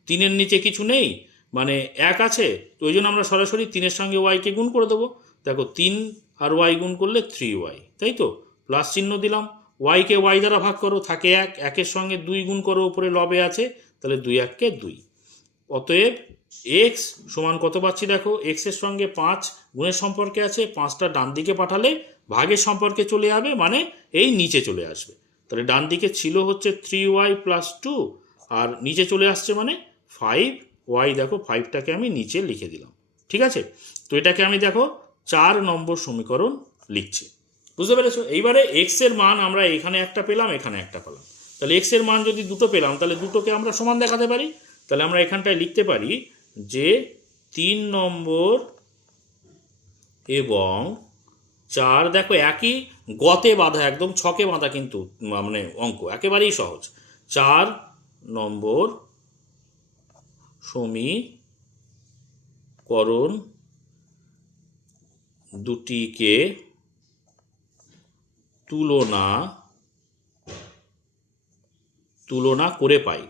3-এর নিচে কিছু নেই মানে 1 আছে, তো ওই জন্য আমরা সরাসরি 3-এর সঙ্গে y-কে গুণ করে দেবো, দেখো 3 আর y গুণ করলে 3y, তাই তো, প্লাস চিহ্ন দিলাম, y-কে y দ্বারা ভাগ করো, থাকে 1, 1-এর সঙ্গে 2 গুণ করো, উপরে লবে আছে, তাহলে 2 1 কে 2, অতএব এক্স সমান কত পাচ্ছি দেখো, এক্সের সঙ্গে 5 গুণের সম্পর্কে আছে, 5টা ডান দিকে পাঠালে ভাগের সম্পর্কে চলে যাবে, মানে এই নিচে চলে আসবে। তাহলে ডান দিকে ছিল হচ্ছে 3y + 2 আর নিচে চলে আসছে মানে 5y। দেখো 5টাকে আমি নিচে লিখে দিলাম। ঠিক আছে, তো এটাকে আমি দেখো 4 নম্বর সমীকরণ লিখছি। বুঝতে পেরেছো? এইবারে এক্স এর মান আমরা এখানে একটা পেলাম, এখানে একটা পেলাম। তাহলে এক্স এর মান যদি দুটো পেলাম তাহলে দুটোকে আমরা সমান দেখাতে পারি। তাহলে আমরা এখানটায় লিখতে পারি যে 3 নম্বর এবং 4, দেখো একই গতে বাঁধা, একদম ছকে বাঁধা, কিন্তু মানে অঙ্ক একেবারেই সহজ। 4 নম্বর সমীকরণ দুটিকে তুলনা করে পাই।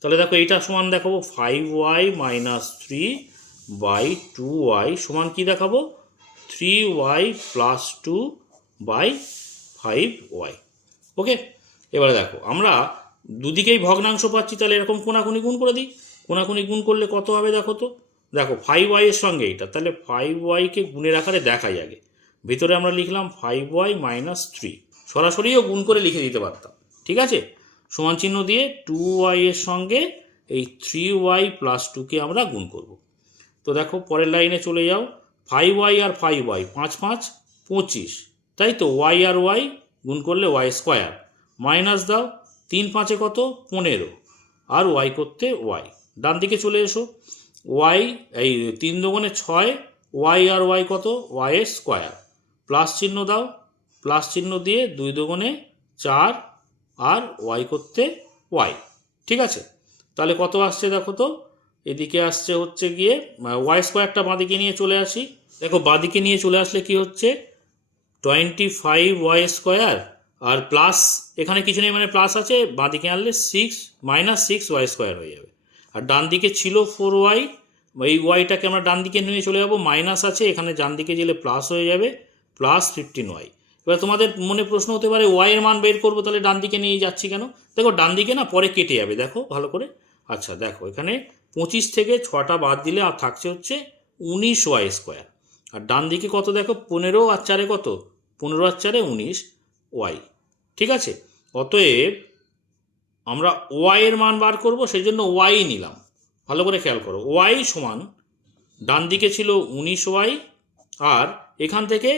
তাহলে দেখো এইটা সমান দেখাবো 5y - 3/2y সমান কি দেখাবো, 3y + 2/5y। ওকে, এবারে দেখো আমরা দুদিকেই ভগ্নাংশ পাচ্ছি, তাহলে এরকম কোনাকুনি গুণ করে দিই। কোনাকুনি গুণ করলে কত হবে দেখো তো, দেখো 5y এর সঙ্গে এইটা, তাহলে 5y-কে গুণের আকারে দেখাই আগে। ভিতরে আমরা লিখলাম 5y - 3, সরাসরিও গুণ করে লিখে দিতে পারতাম। ঠিক আছে, সমান চিহ্ন দিয়ে 2y এর সঙ্গে এই 3y + 2-কে আমরা গুণ করব। তো দেখো পরের লাইনে চলে যাও, 5y আর 5y 5 5 25, তাই তো, y আর y গুণ করলে y² মাইনাস দাও 3 5-এ কত 15 আর y করতে y। ডান দিকে চলে এসো, y এই 3 দুগুণে 6, y আর y কত y² প্লাস চিহ্ন দাও, প্লাস চিহ্ন দিয়ে 2 দুগুণে 4 আর y করতে y। ঠিক আছে, তাহলে কত আসছে দেখো তো, এদিকে আসছে হচ্ছে গিয়ে y²টা বাঁদিকে নিয়ে চলে আসি। দেখো বাঁদিকে নিয়ে চলে আসলে কি হচ্ছে 25y² আর প্লাস এখানে কিছু নেই মানে প্লাস আছে, বাঁদিকে আনলে 6 - 6y² হয়ে যাবে। আর ডান দিকে ছিল 4y, এই ওয়াইটাকে আমরা ডান দিকে নিয়ে চলে যাবো, মাইনাস আছে এখানে, ডান দিকে গেলে প্লাস হয়ে যাবে, +15y। এবার তোমাদের মনে প্রশ্ন হতে পারে ওয়াই এর মান বের করবো, তাহলে ডান দিকে নিয়ে যাচ্ছি কেন? দেখো ডান দিকে না পরে কেটে যাবে, দেখো ভালো করে। আচ্ছা দেখো এখানে 25 থেকে 6টা বাদ দিলে আর থাকছে হচ্ছে 19y²। আর ডান দিকে কত দেখো 15 আর 4-এ কত, 15 আর 4-এ 19y। ঠিক আছে, অতএব আমরা ওয়াই এর মান বার করব, সেই জন্য ওয়াই নিলাম। ভালো করে খেয়াল করো, ওয়াই সমান ডান দিকে ছিল 19y আর এখান থেকে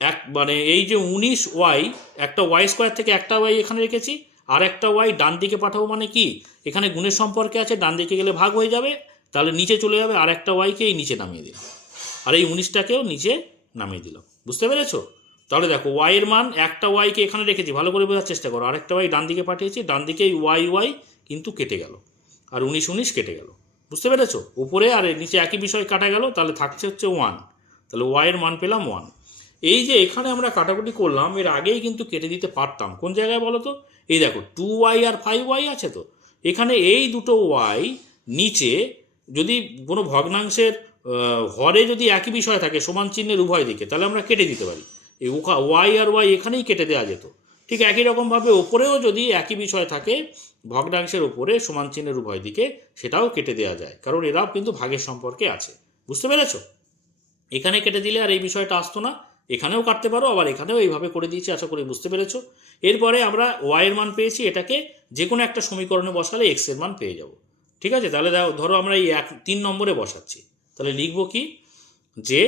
এক মানে এই যে 19y, একটা y² থেকে একটা y এখানে রেখেছি, আর একটা y ডান দিকে পাঠাবো, মানে কি এখানে গুণের সম্পর্কে আছে, ডান দিকে গেলে ভাগ হয়ে যাবে, তাহলে নিচে চলে যাবে, আর একটা y-কে এই নিচে নামিয়ে দিলাম, আর এই 19টাকেও নিচে নামিয়ে দিলাম। বুঝতে পেরেছো? তাহলে দেখো y এর মান একটা y-কে এখানে রেখেছি, ভালো করে বোঝার চেষ্টা করো, আরেকটা y ডান দিকে পাঠিয়েছি, ডান দিকে এই y কিন্তু কেটে গেল, আর 19 কেটে গেল। বুঝতে পেরেছো? উপরে আর নিচে একই বিষয় কাটা গেল, তাহলে থাকছে হচ্ছে 1, তাহলে y এর মান পেলাম 1। এই যে এখানে আমরা কাটাকুটি করলাম, এর আগেই কিন্তু কেটে দিতে পারতাম। কোন জায়গায় বলো তো, এই দেখো 2y আর 5y আছে, তো এখানে এই দুটো y নিচে যদি কোনো ভগ্নাংশের হরে যদি একই বিষয় থাকে সমান চিহ্নের উভয় দিকে, তাহলে আমরা কেটে দিতে পারি। এই ওয়াই আর ওয়াই এখানেই কেটে দেওয়া যেত। ঠিক একই রকমভাবে ওপরেও যদি একই বিষয় থাকে ভগ্নাংশের উপরে সমান চিহ্নের উভয় দিকে, সেটাও কেটে দেওয়া যায়, কারণ এরাও কিন্তু ভাগের সম্পর্কে আছে। বুঝতে পেরেছো? এখানে কেটে দিলে আর এই বিষয়টা আসতো না, এখানেও কাটতে পারো, আবার এখানেও এইভাবে করে দিয়েছি। আশা করি বুঝতে পেরেছো। এরপরে আমরা ওয়াই এর মান পেয়েছি, এটাকে যে কোনো একটা সমীকরণে বসালে এক্স এর মান পেয়ে যাব। ঠিক আছে, তাহলে ধরো আমরা এই 3 নম্বরে বসাচ্ছি, তাহলে লিখবো কি, যে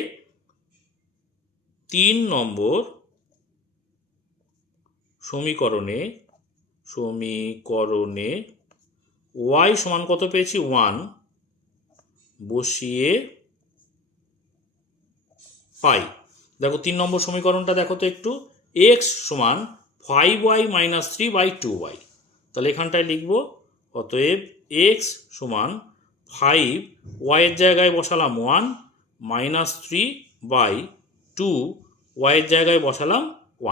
3 নম্বর সমীকরণে ওয়াই সমান কত পেয়েছি 1 বসিয়ে পাই। দেখো 3 নম্বর সমীকরণটা দেখো তো একটু, এক্স সমান 5y - 3/2y। তাহলে এখানটায় লিখব, অতএব এক্স সমান 5, ওয়াইয়ের জায়গায় বসালাম 1 -3/2, ওয়াইয়ের জায়গায় বসালাম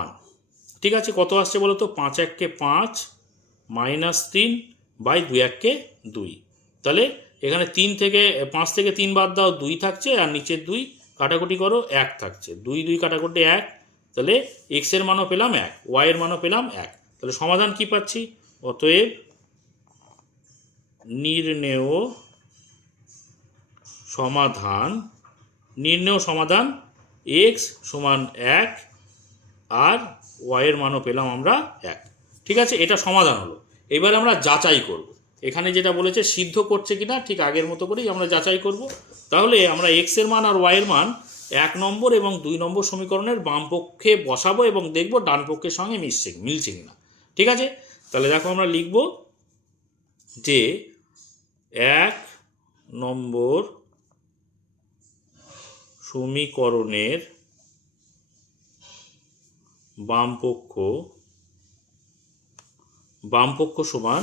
1। ঠিক আছে, কত আসছে বলো তো, 5 1-কে 5 -3/2 1-কে 2। তাহলে এখানে 5 থেকে 3 বাদ দাও, 2 থাকছে, আর নিচের 2 কাটাকুটি করো, 1 থাকছে, 2 2 কাটাকুটি 1, তাহলে এক্স এর মানও পেলাম 1, ওয়াই এর মানও পেলাম 1। তাহলে সমাধান কি পাচ্ছি, অতএব নির্ণেয় সমাধান x সমান 1 আর y এর মানও পেলাম আমরা 1। ঠিক আছে, এটা সমাধান হলো। এবার আমরা যাচাই করব, এখানে যেটা বলেছে সিদ্ধ করছে কিনা, ঠিক আগের মতো করেই আমরা যাচাই করব। তাহলে আমরা x এর মান আর y এর মান 1 নম্বর এবং 2 নম্বর সমীকরণের বাম পক্ষে বসাবো এবং দেখব ডান পক্ষের সঙ্গে মিলছে কিনা। ঠিক আছে, তাহলে দেখো আমরা লিখব যে 1 নম্বর সমীকরণের বামপক্ষ সমান,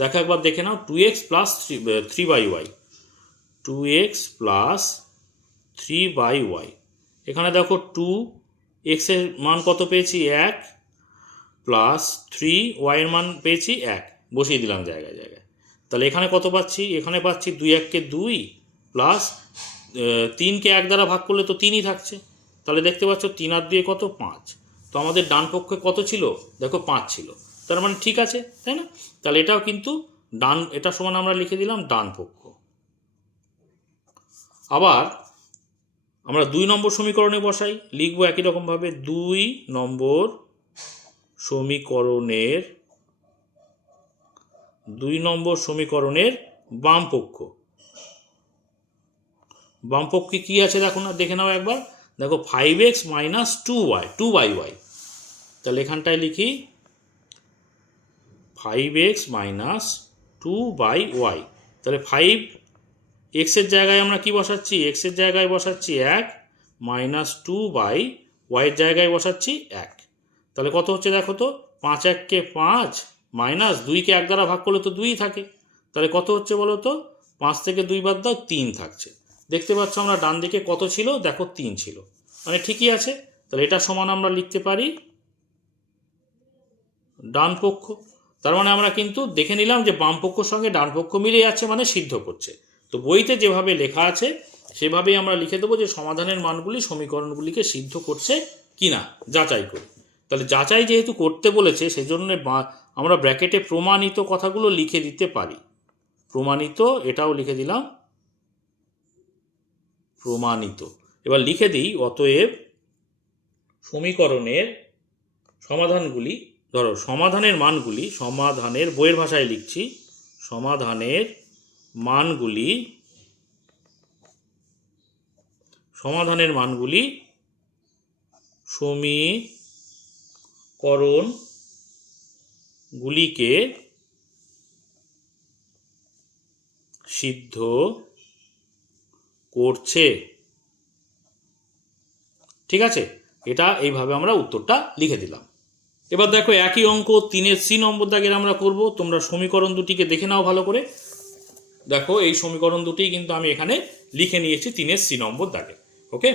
দেখো একবার দেখে নাও, 2x plus 3y, 2x plus 3y। এখানে দেখো 2x এর মান কত পেয়েছি 1 প্লাস 3y এর মান পেয়েছি 1, বসিয়ে দিলাম জায়গায় জায়গায়। তাহলে এখানে কত পাচ্ছি, এখানে পাচ্ছি 2 1 2 প্লাস 3কে 1 দ্বারা ভাগ করলে তো 3ই থাকছে। তাহলে দেখতে পাচ্ছ 3 আর 2 কত 5। তো আমাদের ডান পক্ষে কত ছিল, দেখো 5 ছিল, তার মানে ঠিক আছে, তাই না? তাহলে এটাও কিন্তু এটা সমান আমরা লিখে দিলাম ডান পক্ষ। আবার আমরা 2 নম্বর সমীকরণে বসাই, লিখবো একই রকমভাবে 2 নম্বর সমীকরণের বাম পক্ষে কি আছে দেখো না, দেখে নাও একবার, দেখো 5x মাইনাস 2y। তাহলে এখানটায় লিখি 5x মাইনাস 2y। তাহলে 5x এর জায়গায় আমরা কি বসাচ্ছি, x এর জায়গায় বসাচ্ছি 1 মাইনাস 2y এর জায়গায় বসাচ্ছি 1। তাহলে কত হচ্ছে দেখো তো, 5 1 কে 5 মাইনাস 2কে 1 দ্বারা ভাগ করলে তো 2ই থাকে। তাহলে কত হচ্ছে বলো তো, 5 থেকে 2 বাদ দাও 3 থাকছে। দেখতে পাচ্ছ আমরা ডান দিকে কত ছিল, দেখো 3 ছিল, মানে ঠিকই আছে। তাহলে এটা সমান আমরা লিখতে পারি ডান পক্ষ। তার মানে আমরা কিন্তু দেখে নিলাম যে বাম পক্ষের সঙ্গে ডান পক্ষ মিলে যাচ্ছে, মানে সিদ্ধ করছে। তো বইতে যেভাবে লেখা আছে সেভাবেই আমরা লিখে দেবো যে সমাধানের মানগুলি সমীকরণগুলিকে সিদ্ধ করছে কিনা যাচাই করি। তাহলে যাচাই যেহেতু করতে বলেছে সেজন্য আমরা ব্র্যাকেটে প্রমাণিত কথাগুলো লিখে দিতে পারি। প্রমাণিত, এটাও লিখে দিলাম প্রমাণিত। এবার লিখে দিই, অতএব সমীকরণের সমাধানগুলি, ধরো সমাধানের বইয়ের ভাষায় লিখছি, সমাধানের মানগুলি সমীকরণগুলিকে সিদ্ধ করছে। ঠিক আছে, এটা এইভাবে আমরা উত্তরটা লিখে দিলাম। এবার দেখো একই অঙ্ক 3-এর C নম্বর দাগের আমরা করব। তোমরা সমীকরণ দুটিকে দেখে নাও ভালো করে। দেখো এই সমীকরণ দুটি কিন্তু আমি এখানে লিখে নিয়েছি 3-এর C নম্বর দাগে। ওকে,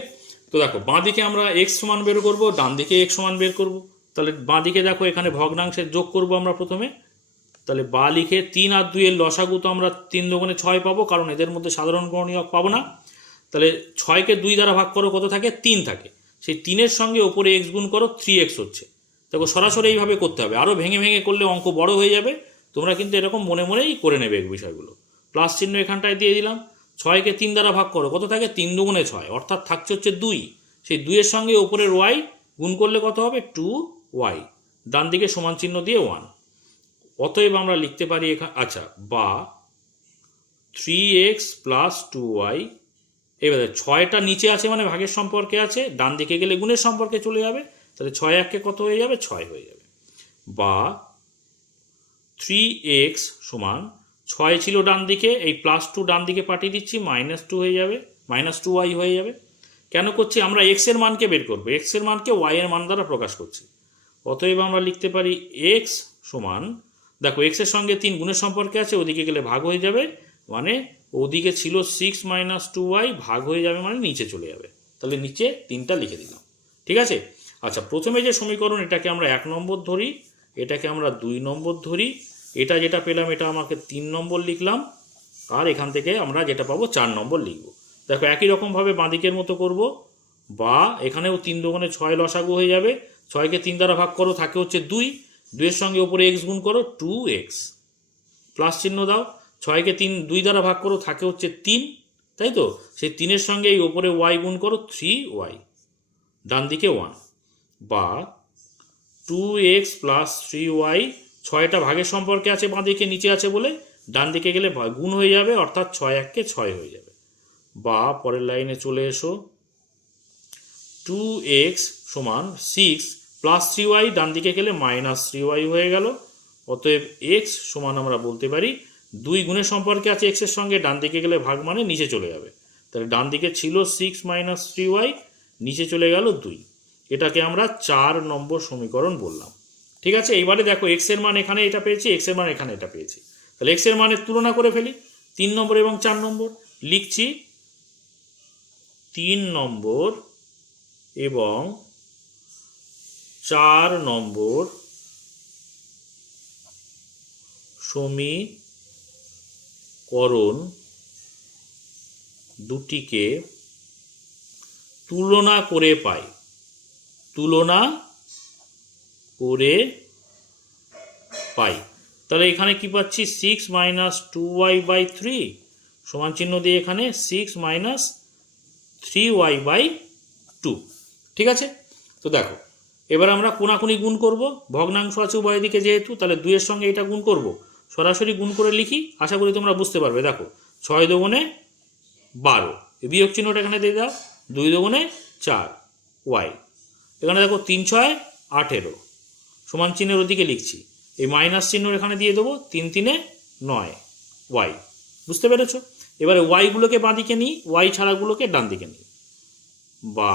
তো দেখো বাঁ দিকে আমরা x সমান বের করব, ডান দিকে x সমান বের করব। তাহলে বাঁ দিকে দেখো এখানে ভগ্নাংশের যোগ করব আমরা প্রথমে। তাহলে বা লিখে 3 আর 2 এর লসাগু তো আমরা 3 দুগুণে 6 পাবো, কারণ এদের মধ্যে সাধারণ গণনীয়ক পাবো না। তাহলে 6কে 2 দ্বারা ভাগ করো, কত থাকে 3 থাকে। সেই 3-এর সঙ্গে ওপরে x গুণ করো, 3x হচ্ছে। দেখো সরাসরি এইভাবে করতে হবে, আরও ভেঙে ভেঙে করলে অঙ্ক বড় হয়ে যাবে। তোমরা কিন্তু এরকম মনে মনেই করে নেবে এই বিষয়গুলো। প্লাস চিহ্ন এখানটায় দিয়ে দিলাম। 6কে 3 দ্বারা ভাগ করো, কত থাকে 3 দুগুণে 6, অর্থাৎ থাকছে হচ্ছে 2। সেই 2-এর সঙ্গে ওপরের y গুণ করলে কত হবে 2y, ডান দিকে সমান চিহ্ন দিয়ে 1। অতএব আমরা লিখতে পারি এখানে, আচ্ছা, বা 3x প্লাস 2y। এবারে 6টা নিচে আছে মানে ভাগের সম্পর্কে আছে, ডান দিকে গেলে গুণের সম্পর্কে চলে যাবে। তাহলে 6 1-কে কত হয়ে যাবে 6 হয়ে যাবে। বা 3x সমান 6 ছিল ডান দিকে, এই প্লাস 2 ডান দিকে পাঠিয়ে দিচ্ছি, -2 হয়ে যাবে, -2y হয়ে যাবে। কেন করছি, আমরা x এর মানকে বের করবো, x এর মানকে y এর মান দ্বারা প্রকাশ করছি। অতএব আমরা লিখতে পারি x সমান, দেখো x এর সঙ্গে 3 গুণের সম্পর্কে আছে, ওদিকে গেলে ভাগ হয়ে যাবে, মানে ওদিকে ছিল 6 - 2y, ভাগ হয়ে যাবে মানে নিচে চলে যাবে। তাহলে নিচে 3টা লিখে দিলাম। ঠিক আছে, আচ্ছা, প্রথমে যে সমীকরণ এটাকে আমরা 1 নম্বর ধরি, এটাকে আমরা 2 নম্বর ধরি, এটা যেটা পেলাম এটা আমাকে 3 নম্বর লিখলাম, আর এখান থেকে আমরা যেটা পাবো 4 নম্বর লিখব। দেখো একই রকমভাবে বাঁদিকের মতো করব, বা এখানেও 3 দুগুণে 6 লসাগু হয়ে যাবে। 6কে 3 দ্বারা ভাগ করো, থাকে হচ্ছে 2, 2-এর সঙ্গে ওপরে x গুণ করো, 2x, প্লাস চিহ্ন দাও। ছয়কে দুই দ্বারা ভাগ করো, থাকে হচ্ছে 3, তাই তো? সেই 3-এর সঙ্গে এই ওপরে ওয়াই গুণ করো, 3y, ডান দিকে 1, বা 2x প্লাস 3y, 6টা ভাগের সম্পর্কে আছে বাঁ দিকে, নিচে আছে বলে ডান দিকে গেলে গুণ হয়ে যাবে, অর্থাৎ 6 1-কে 6 হয়ে যাবে। বা পরের লাইনে চলে এসো, 2x সমান 6 প্লাস 3y, ডান দিকে গেলে মাইনাস 3y হয়ে গেল। অতএব x সমান আমরা বলতে পারি 2 গুণের সম্পর্কে আছে x এর সঙ্গে, ডান দিকে গেলে ভাগ মানে নিচে চলে যাবে। তাহলে ডান দিকে ছিল 6 মাইনাস 3y, নিচে চলে গেল 2। এটাকে আমরা 4 নম্বর সমীকরণ বললাম। ঠিক আছে, এইবারে দেখো x এর মান এখানে এটা পেয়েছি, x এর মান এখানে এটা পেয়েছি। তাহলে x এর মানের তুলনা করে ফেলি, 3 নম্বর এবং 4 নম্বর। লিখছি 3 নম্বর এবং 4 নম্বর সমীকরণ দুটিকে তুলনা করে পাই। তুলনা করে পাই। তাহলে এখানে কি পাচ্ছি, 6 মাইনাস 2y বাই 3 সমান চিহ্ন দিয়ে এখানে 6 মাইনাস 3y বাই 2। ঠিক আছে, তো দেখো এবার আমরা কোনাকুনি গুণ করব, ভগ্নাংশ আছে উভয় দিকে যেহেতু, তাহলে 2 এর সঙ্গে এটা গুণ করব। সরাসরি গুণ করে লিখি, আশা করি তোমরা বুঝতে পারবে। দেখো 6 দুগুণে 12, বিয়োগ চিহ্নটা এখানে দিয়ে দাও, 2 দুগুণে 4 y, এখানে দেখো 3 6 18 সমান চিহ্নের ওদিকে লিখছি, এই মাইনাস চিহ্ন এখানে দিয়ে দেবো, 3 3 9 y। বুঝতে পেরেছ? এবারে ওয়াইগুলোকে বাঁ দিকে নিই, ওয়াই ছাড়াগুলোকে ডান দিকে নিই। বা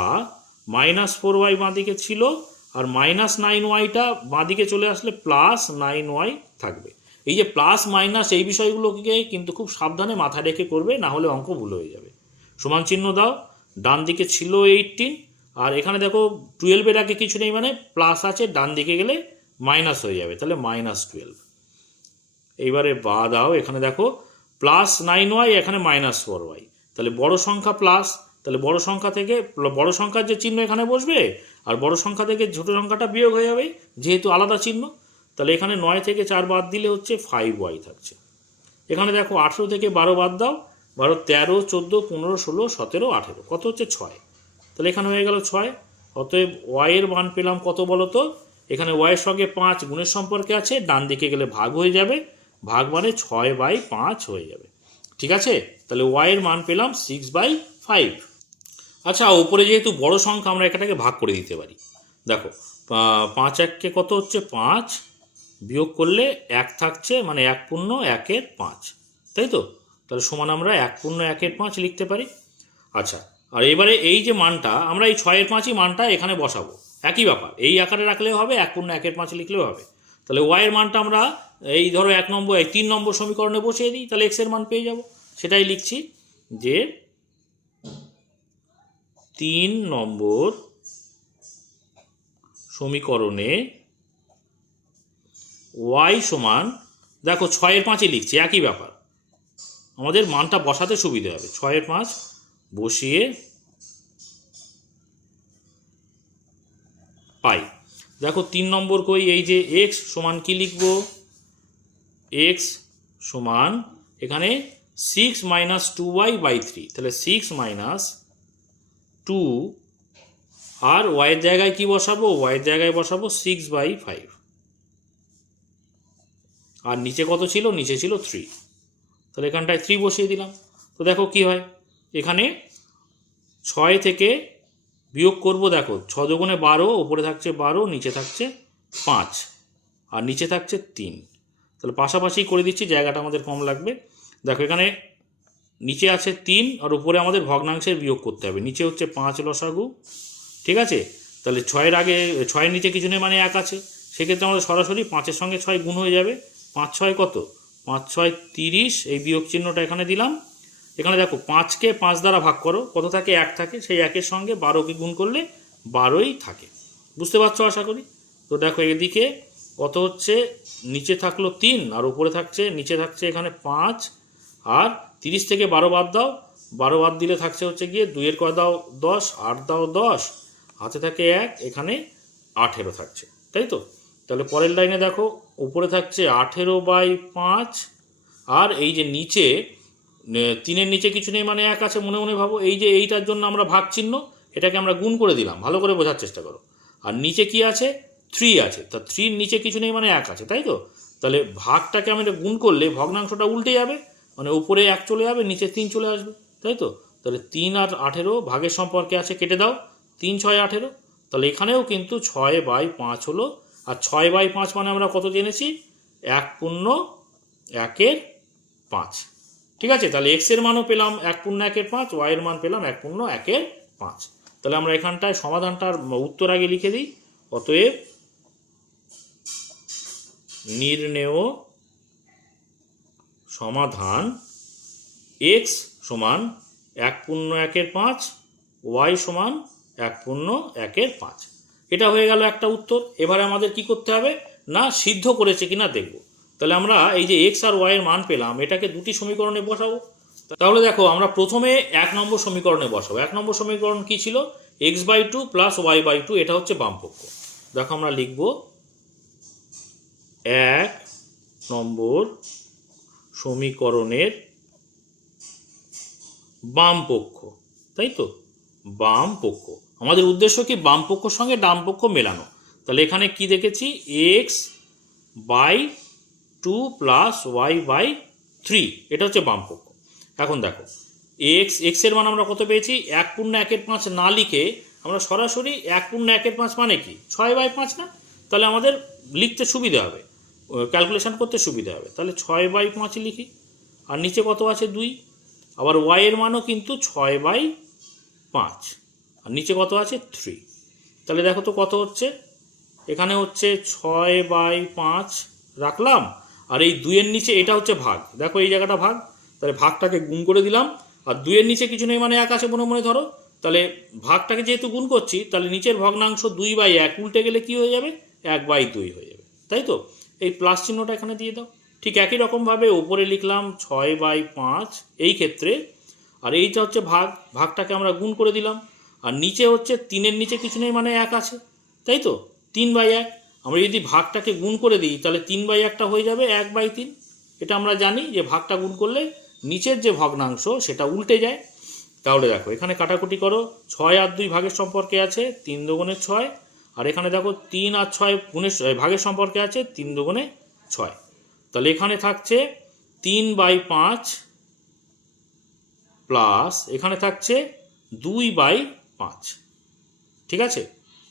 মাইনাস 4y বাঁ দিকে ছিল, আর মাইনাস 9yটা বাঁ দিকে চলে আসলে প্লাস 9y থাকবে। এই যে প্লাস মাইনাস এই বিষয়গুলোকে কিন্তু খুব সাবধানে মাথায় রেখে করবে, না হলে অঙ্ক ভুল হয়ে যাবে। সমান চিহ্ন দাও, ডান দিকে ছিল 18, আর এখানে দেখো 12-এর আগে কিছু নেই মানে প্লাস আছে, ডান দিকে গেলে মাইনাস হয়ে যাবে, তাহলে মাইনাস 12। এইবারে বা দাও, এখানে দেখো প্লাস 9y, এখানে মাইনাস 4y, তাহলে বড় সংখ্যা প্লাস, তাহলে বড় সংখ্যা থেকে বড় সংখ্যার যে চিহ্ন এখানে বসবে, আর বড় সংখ্যা থেকে ছোট সংখ্যাটা বিয়োগ হয়ে যাবে যেহেতু আলাদা চিহ্ন। তাহলে এখানে 9 থেকে 4 বাদ দিলে হচ্ছে 5y থাকছে। এখানে দেখো 18 থেকে 12 বাদ দাও, 12 13 14 15 16 17 18, কত হচ্ছে 6। তাহলে এখানে হয়ে গেল 6। অতএব y এর মান পেলাম কত বলো তো, এখানে y এর সঙ্গে 5 গুণের সম্পর্কে আছে, ডান দিকে গেলে ভাগ হয়ে যাবে, ভাগ মানে 6/5 হয়ে যাবে। ঠিক আছে, তাহলে y এর মান পেলাম 6/5। আচ্ছা, উপরে যেহেতু বড় সংখ্যা আমরা এটাকে ভাগ করে দিতে পারি। দেখো 5 1-কে কত হচ্ছে 5, বিয়োগ করলে 1 থাকছে, মানে 1 পূর্ণ 1-এর 5, তাই তো? তাহলে সমান আমরা 1 পূর্ণ 1-এর 5 লিখতে পারি। আচ্ছা, আর এবারে এই যে মানটা আমরা এই 6-এর 5ই মানটা এখানে বসাবো, একই ব্যাপার, এই আকারে রাখলেও হবে, 1 পূর্ণ 1-এর 5 লিখলেও হবে। তাহলে ওয়াইয়ের মানটা আমরা এই ধরো 3 নম্বর সমীকরণে বসিয়ে দিই, তাহলে এক্স এর মান পেয়ে যাব। সেটাই লিখছি যে 3 নম্বর সমীকরণে ওয়াই সমান, দেখো 6-এর 5ই লিখছি, একই ব্যাপার, আমাদের মানটা বসাতে সুবিধে হবে। 6-এর 5 বসিয়ে পাই। দেখো 3 নম্বর কই, এই যে এক্স সমান কি লিখবো, এক্স সমান এখানে 6 মাইনাস 2y বাই 3, তাহলে 6 মাইনাস 2, আর ওয়াইয়ের জায়গায় কি বসাবো, ওয়াইয়ের জায়গায় বসাবো 6/5, আর নিচে কত ছিল, নিচে ছিল 3, তাহলে এখানটায় 3 বসিয়ে দিলাম। তো দেখো কি হয়, এখানে 6 থেকে বিয়োগ করব, দেখো 6 দুগুণে 12, উপরে থাকছে 12, নিচে থাকছে 5, আর নিচে থাকছে 3, তাহলে পাশাপাশি করে দিচ্ছি, জায়গাটা আমাদের কম লাগবে। দেখো এখানে নিচে আছে 3, আর উপরে আমাদের ভগ্নাংশের বিয়োগ করতে হবে, নিচে হচ্ছে 5 লসাগু। ঠিক আছে, তাহলে 6-এর আগে 6-এর নিচে কিছু নেই মানে 1 আছে, সেক্ষেত্রে আমাদের সরাসরি 5-এর সঙ্গে 6 গুণ হয়ে যাবে, 5 6 কত, 5 6 30, এই বিয়োগ চিহ্নটা এখানে দিলাম। এখানে দেখো 5-কে 5 দ্বারা ভাগ করো, কত থাকে, 1 থাকে, সেই 1-এর সঙ্গে 12-কে গুণ করলে 12ই থাকে। বুঝতে পারছো আশা করি? তো দেখো এদিকে কত হচ্ছে, নিচে থাকলো 3, আর উপরে থাকছে, নিচে থাকছে এখানে 5, আর 30 থেকে 12 বাদ দাও, 12 বাদ দিলে থাকছে হচ্ছে গিয়ে 2-এর কয় দাও 10, 8 দাও 10, হাতে থাকে 1, এখানে 18 থাকছে, তাই তো? তাহলে পরের লাইনে দেখো উপরে থাকছে 18/5, আর এই যে নিচে 3-এর নিচে কিছু নেই মানে 1 আছে, মনে মনে ভাবো। এই যে এইটার জন্য আমরা ভাগ চিহ্ন, এটাকে আমরা গুণ করে দিলাম, ভালো করে বোঝার চেষ্টা করো। আর নিচে কি আছে, 3 আছে, তা 3-র নিচে কিছু নেই মানে 1 আছে, তাই তো? তাহলে ভাগটাকে আমরা গুণ করলে ভগ্নাংশটা উল্টে যাবে, মানে উপরে 1 চলে যাবে, নিচে 3 চলে আসবে, তাই তো? তাহলে 3 আর 18 ভাগের সম্পর্কে আছে, কেটে দাও। 3 6 18, তাহলে এখানেও কিন্তু 6/5 হলো। আর 6/5 মানে আমরা কত জেনেছি, 1/1/5। ঠিক আছে, তাহলে এক্স এর মানও পেলাম 1/1/5, ওয়াই এর মান পেলাম 1/1/5। তাহলে আমরা এখানটায় সমাধানটার উত্তর আগে লিখে দিই। অতএব নির্ণেয় সমাধান x সমান 1/1/5, y সমান 1/1/5। এটা হয়ে গেল একটা উত্তর। এবারে আমাদের কি করতে হবে না, সিদ্ধ করেছে কিনা দেখব। তাহলে আমরা এই যে x আর y এর মান পেলাম, এটাকে দুটি সমীকরণে বসাবো। তাহলে দেখো, আমরা প্রথমে 1 নম্বর সমীকরণে বসাবো। 1 নম্বর সমীকরণ কি ছিল, x/2 প্লাস y/2, এটা হচ্ছে বামপক্ষ। দেখো আমরা লিখব 1 নম্বর সমীকরণের বাম পক্ষ, তাই তো? বাম পক্ষ, আমাদের উদ্দেশ্য কি, বাম পক্ষর সঙ্গে ডান পক্ষ মেলানো। তাহলে এখানে কি দেখেছি, x/2 প্লাস y/3, এটা হচ্ছে বাম পক্ষ। এখন দেখো, x এর মান আমরা কত পেয়েছি, 1/1/5 না লিখে আমরা সরাসরি 1/1/5 মানে কি, 6/5 না? তাহলে আমাদের লিখতে সুবিধা হবে, ক্যালকুলেশন করতে সুবিধা হবে। তাহলে 6/5 লিখি। আর নিচে কত আছে, 2। আবার y এর মানও কিন্তু 6/5, আর নিচে কত আছে, 3। তাহলে দেখো তো কত হচ্ছে, এখানে হচ্ছে 6/5 রাখলাম, আর এই 2-এর নিচে এটা হচ্ছে ভাগ, দেখো এই জায়গাটা ভাগ, তাহলে ভাগটাকে গুণ করে দিলাম। আর 2-এর নিচে কিছু নেই মানে 1 আছে, মনে মনে ধরো। তাহলে ভাগটাকে যেহেতু গুণ করছি, তাহলে নিচের ভগ্নাংশ 2/1 উল্টে গেলে কি হয়ে যাবে, 1/2 হয়ে যাবে, তাই তো? এই প্লাস চিহ্নটা এখানে দিয়ে দাও। ঠিক একই রকমভাবে উপরে লিখলাম 6/5 এই ক্ষেত্রে, আর এইটা হচ্ছে ভাগ, ভাগটাকে আমরা গুণ করে দিলাম। আর নিচে হচ্ছে 3-এর নিচে কিছু নেই মানে 1 আছে, তাই তো? 3/1, আমরা যদি ভাগটাকে গুণ করে দিই, তাহলে 3/1টা হয়ে যাবে 1/3। এটা আমরা জানি যে ভাগটা গুণ করলে নিচের যে ভগ্নাংশ সেটা উল্টে যায়। তাহলে দেখো, এখানে কাটাকুটি করো, 6 আর 2 ভাগের সম্পর্কে আছে, 3 দুগুণে 6। আর এখানে দেখো 3 আর 6 গুণের ভাগের সম্পর্কে আছে, 3 দুগুণে 6। তাহলে এখানে থাকছে 3/5 প্লাস এখানে থাকছে 2/5। ঠিক আছে,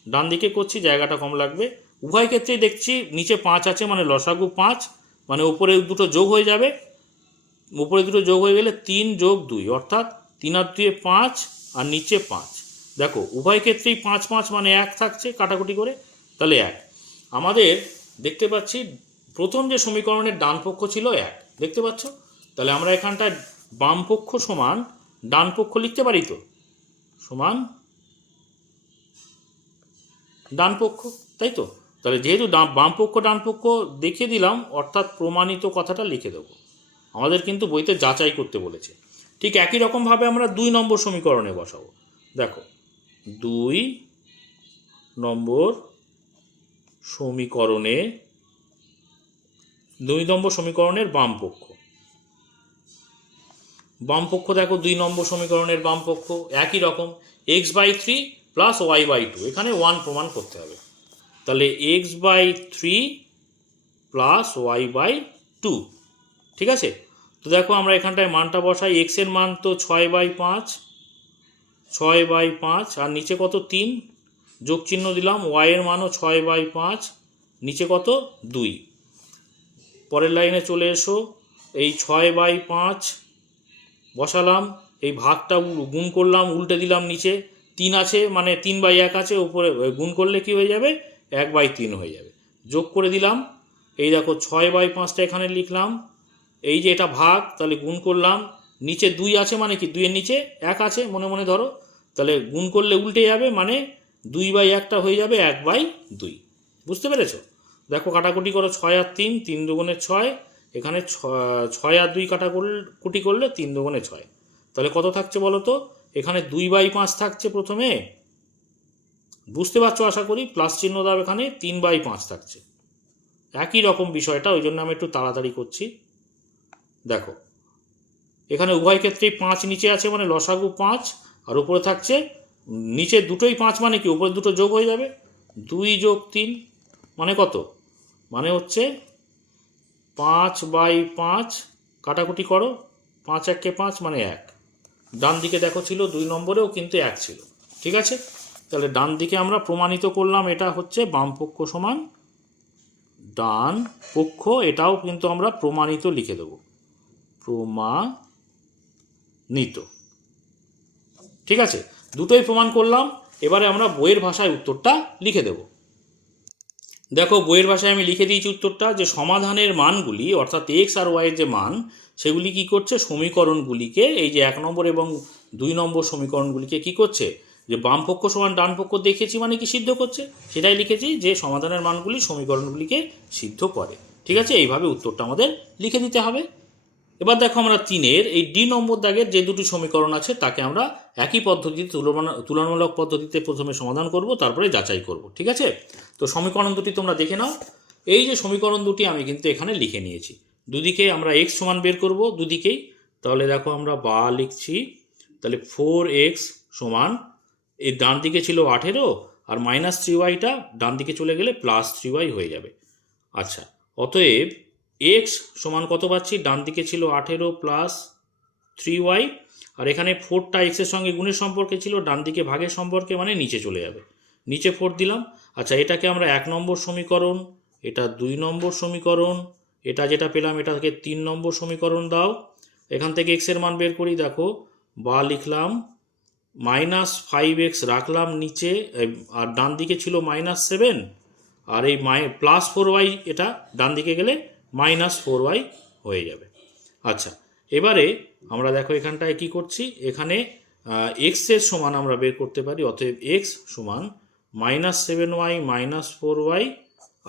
ডান দিকে করছি, জায়গাটা কম লাগবে। উভয় ক্ষেত্রেই দেখছি নিচে 5 আছে, মানে লসাগু 5, মানে উপরে দুটো যোগ হয়ে যাবে। উপরে দুটো যোগ হয়ে গেলে 3 + 2, অর্থাৎ 3 আর 2 5, আর নিচে 5। দেখো উভয় ক্ষেত্রেই 5 5 মানে 1 থাকছে, কাটাকুটি করে, তাহলে 1। আমাদের দেখতে পাচ্ছি প্রথম যে সমীকরণের ডান পক্ষ ছিল 1, দেখতে পাচ্ছ? তাহলে আমরা এখানটায় বাম পক্ষ সমান ডান পক্ষ লিখতে পারি তো, সমান ডান পক্ষ, তাই তো? তাহলে যেহেতু বাম পক্ষ ডান পক্ষ দেখিয়ে দিলাম, অর্থাৎ প্রমাণিত কথাটা লিখে দেবো। আমাদের কিন্তু বইতে যাচাই করতে বলেছে। ঠিক একই রকমভাবে আমরা 2 নম্বর সমীকরণে বসাবো। দেখো 2 নম্বর সমীকরণের বাম পক্ষ। বাম পক্ষ দেখো, 2 নম্বর সমীকরণের বাম পক্ষ একই রকম, x/3 প্লাস y/2, এখানে 1 প্রমাণ করতে হবে। তাহলে x/3 প্লাস y/2, ঠিক আছে? তো দেখো আমরা এখানটায় মানটা বসাই, x এর মান তো 6/5, আর নিচে কত, 3, যোগ চিহ্ন দিলাম। y এর মানও 6/5, নিচে কত, 2। পরের লাইনে চলে এসো, এই 6/5 বসালাম, এই ভাগটা গুণ করলাম, উল্টে দিলাম, নিচে 3 আছে, মানে 3/1 আছে, উপরে গুণ করলে কি হয়ে যাবে, 1/3 হয়ে যাবে। যোগ করে দিলাম, এই দেখো 6/5টা এখানে লিখলাম, এই যে এটা ভাগ, তাহলে গুণ করলাম, নিচে 2 আছে, মানে কি 2-এর নিচে 1 আছে, মনে মনে ধরো। তাহলে গুণ করলে উল্টে যাবে, মানে 2/1টা হয়ে যাবে 1/2। বুঝতে পেরেছো? দেখো কাটাকুটি করো, 6 আর 3, 3 দুগুণে 6, এখানে 6 আর 2 কাটাকুটি করলে 3 দুগুণে 6। তাহলে কত থাকছে বলো তো, এখানে 2/5 থাকছে প্রথমে, বুঝতে পারছো আশা করি, প্লাস চিহ্ন দাও, এখানে 3/5 থাকছে। একই রকম বিষয়টা, ওই জন্য আমি একটু তাড়াতাড়ি করছি। দেখো এখানে উভয় ক্ষেত্রেই 5 নিচে আছে মানে লসাগু 5, আর উপরে থাকছে নিচে দুটোই 5 মানে কি উপরে দুটো যোগ হয়ে যাবে, 2 যোগ 3 মানে কত, মানে হচ্ছে 5/5, কাটাকুটি করো, 5 1 5 মানে 1। ডান দিকে দেখো ছিল 2 নম্বরেও কিন্তু 1 ছিল। ঠিক আছে, তাহলে ডান দিকে আমরা প্রমাণিত করলাম এটা হচ্ছে বাম পক্ষ সমান ডান পক্ষ, এটাও কিন্তু আমরা প্রমাণিত লিখে দেব, প্রমাণিত। ঠিক আছে, দুটোই প্রমাণ করলাম। এবারে আমরা বইয়ের ভাষায় উত্তরটা লিখে দেব। দেখো বইয়ের ভাষায় আমি লিখে দিয়েছি উত্তরটা, যে সমাধানের মানগুলি অর্থাৎ এক্স আর ওয়াইয়ের যে মান সেগুলি কি করছে, সমীকরণগুলিকে এই যে 1 নম্বর এবং 2 নম্বর সমীকরণগুলিকে কি করছে, যে বাম পক্ষ সমান ডান পক্ষ দেখিয়েছি মানে কি সিদ্ধ করছে, সেটাই লিখেছি যে সমাধানের মানগুলি সমীকরণগুলিকে সিদ্ধ করে। ঠিক আছে, এইভাবে উত্তরটা আমাদের লিখে দিতে হবে। এবার দেখো আমরা 3-এর এই ডি নম্বর দাগের যে দুটি সমীকরণ আছে তাকে আমরা একই পদ্ধতিতে তুলনামূলক পদ্ধতিতে প্রথমে সমাধান করব, তারপরে যাচাই করব। ঠিক আছে, তো সমীকরণ দুটি তোমরা দেখে নাও। এই যে সমীকরণ দুটি আমি কিন্তু এখানে লিখে নিয়েছি, দুদিকে আমরা এক্স সমান বের করব দুদিকেই। তাহলে দেখো আমরা বা লিখছি, তাহলে 4x সমান এই ডান দিকে ছিল 18 আর -3yটা ডান দিকে চলে গেলে +3y হয়ে যাবে। আচ্ছা, অতএব এক্স সমান কত পাচ্ছি, ডান দিকে ছিল 18 + 3y, আর এখানে 4টা এক্সের সঙ্গে গুণের সম্পর্কে ছিল, ডান দিকে ভাগের সম্পর্কে মানে নিচে চলে যাবে, নিচে 4 দিলাম। আচ্ছা, এটাকে আমরা 1 নম্বর সমীকরণ, এটা 2 নম্বর সমীকরণ, এটা যেটা পেলাম এটাকে 3 নম্বর সমীকরণ দাও। এখান থেকে এক্সের মান বের করি, দেখো বা লিখলাম, -5x রাখলাম নিচে, আর ডান দিকে ছিল -7, আর এই +4y এটা ডান দিকে গেলে -4y হয়ে যাবে। আচ্ছা, এবারে আমরা দেখো এখানটায় কি করছি, এখানে এক্স এর সমান আমরা বের করতে পারি, অতএব এক্স সমান -7y -4y,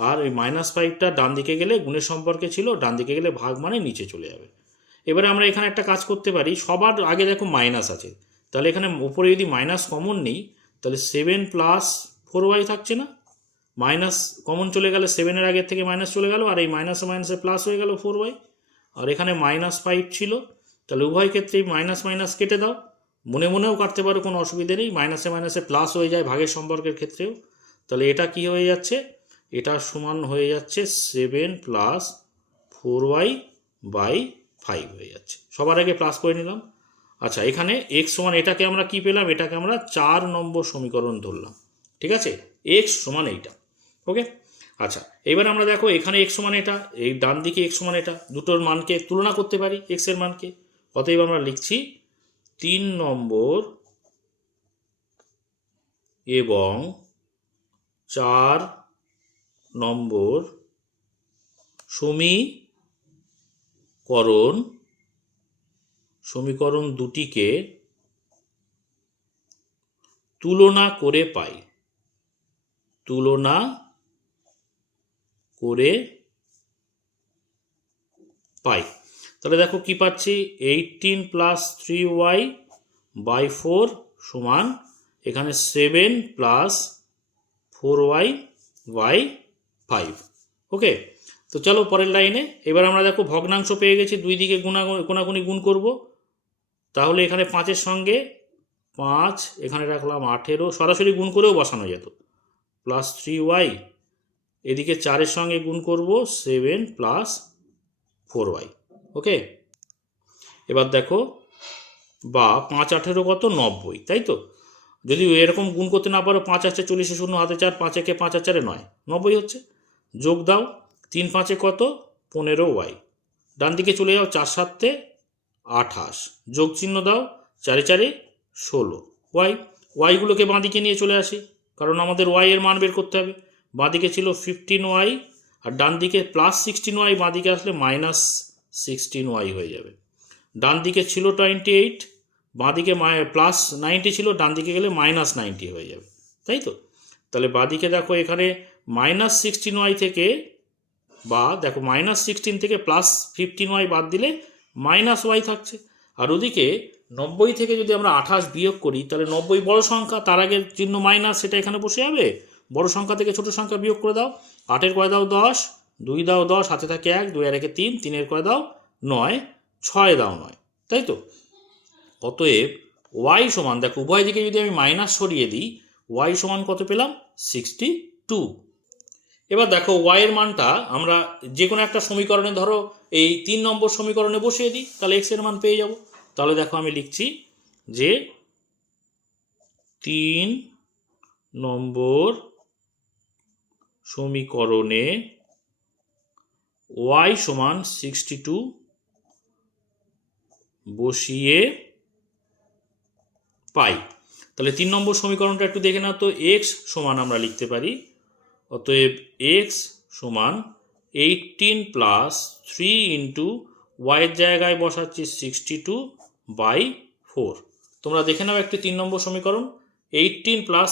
আর ওই -5টা ডান দিকে গেলে গুণের সম্পর্কে ছিল, ডান দিকে গেলে ভাগ মানে নিচে চলে যাবে। এবারে আমরা এখানে একটা কাজ করতে পারি, সবার আগে দেখো মাইনাস আছে, তাহলে এখানে উপরে যদি মাইনাস কমন নিই তাহলে 7 + 4y থাকছে না, মাইনাস কমন চলে গেলে 7-এর আগের থেকে মাইনাস চলে গেল, আর এই মাইনাসে মাইনাসে প্লাস হয়ে গেল 4y, আর এখানে -5 ছিল, তাহলে উভয় ক্ষেত্রেই মাইনাস মাইনাস কেটে দাও, মনে মনেও কাটতে পারো, কোনো অসুবিধে নেই, মাইনাসে মাইনাসে প্লাস হয়ে যায় ভাগের সম্পর্কের ক্ষেত্রেও। তাহলে এটা কি হয়ে যাচ্ছে, এটা সমান হয়ে যাচ্ছে 7 + 4y/5 হয়ে যাচ্ছে, সবার আগে প্লাস করে নিলাম। আচ্ছা, এখানে এক্স সমান এটাকে আমরা কি পেলাম, এটাকে আমরা 4 নম্বর সমীকরণ ধরলাম। ঠিক আছে, এক্স সমান এইটা। ওকে, আচ্ছা, এবার আমরা দেখো এখানে এক্স সমান এটা, এই ডান দিকে এক্স সমান এটা, দুটোর মানকে তুলনা করতে পারি এক্স এর মানকে। অতএব আমরা লিখছি 3 নম্বর এবং 4 নম্বর সমীকরণ দুটিকে তুলনা করে পাই, তুলনা করে পাই। তাহলে দেখো কি পাচ্ছি, 18 + 3y/4 সমান এখানে 7 + 4y/5। ওকে, তো চলো পরের লাইনে। এবার আমরা দেখো ভগ্নাংশ পেয়ে গেছি, দুই দিকে কোনাকুনি গুণ করব। তাহলে এখানে 5-এর সঙ্গে 5, এখানে রাখলাম 18, সরাসরি গুণ করেও বসানো যেত, +3y, এদিকে 4-এর সঙ্গে গুণ করব 7 + 4y। ওকে, এবার দেখো বা 5 18 কত, 90, তাই তো। যদি এরকম গুণ করতে না পারো, 5 8 40, 0 হাতে 4, 5 1 5 4 9, 90 হচ্ছে। যোগ দাও, 3 5 কত, 15y, ডান দিকে চলে যাও, 4 7 28, যোগ চিহ্ন দাও, 4 4 16 ওয়াইগুলোকে বাঁ দিকে নিয়ে চলে আসি, কারণ আমাদের ওয়াই এর মান বের করতে হবে। বাঁ দিকে ছিল 15y, আর ডান দিকে +16y, বাঁ দিকে আসলে -16y হয়ে যাবে। ডান দিকে ছিল 28, বাঁ দিকে +90 ছিল, ডান দিকে গেলে -90 হয়ে যাবে, তাই তো। তাহলে বাঁ দিকে দেখো এখানে -16y থেকে, বা দেখো -16 থেকে +15y বাদ দিলে -y থাকছে, আর ওদিকে 90 থেকে যদি আমরা 28 বিয়োগ করি তাহলে 90 বড় সংখ্যা, তার আগের চিহ্ন মাইনাস, সেটা এখানে বসে যাবে। বড় সংখ্যা থেকে ছোট সংখ্যা বিয়োগ করে দাও, 8-এর কয় দাও 10, 2 দাও 10, হাতে থাকে 1, 2 আর 1 3, 3-এর কয় দাও 9, 6 দাও 9, তাই তো? অতএব ওয়াই সমান, দেখো উভয় দিকে যদি আমি মাইনাস সরিয়ে দিই, ওয়াই সমান কত পেলাম? 62। এবার দেখো ওয়াই এর মানটা আমরা যে কোনো একটা সমীকরণে, ধরো এই 3 নম্বর সমীকরণে বসিয়ে দিই, তাহলে এক্স এর মান পেয়ে যাব। তাহলে দেখো আমি লিখছি যে 3 নম্বর সমীকরণে ওয়াই সমান 62 বসিয়ে পাই। তাহলে 3 নম্বর সমীকরণটা একটু দেখে নাও তো। এক্স সমান আমরা লিখতে পারি, অতএব এক্স সমান 18 প্লাস 3 ইন্টু ওয়াইয়ের জায়গায় বসাচ্ছি 62/4। তোমরা দেখে নাও একটি 3 নম্বর সমীকরণ, 18 প্লাস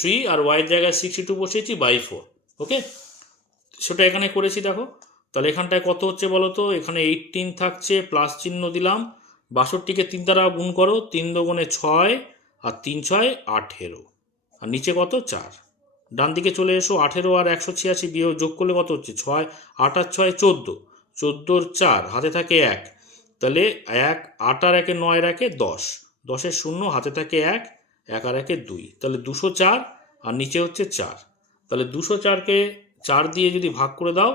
3 আর ওয়াইয়ের জায়গায় 62 বসিয়েছি বাই 4। ওকে, সেটা এখানে করেছি দেখো। তাহলে এখানটায় কত হচ্ছে বলো তো? এখানে 18 থাকছে, প্লাস চিহ্ন দিলাম, 62কে 3 দ্বারা গুণ করো, 3 দুগুণে 6 আর 3 6 18, আর নিচে কত? 4। ডান দিকে চলে এসো, 18 আর 186 বিয়োগ যোগ করলে কত হচ্ছে? 6 8 আর 6 14, 14 4 হাতে থাকে 1, তাহলে 1 8 আর 1 9 আর 1 10, 10 0 হাতে থাকে 1, 1 আর 1 2, তাহলে 204 আর নিচে হচ্ছে 4। তাহলে 204কে 4 দিয়ে যদি ভাগ করে দাও,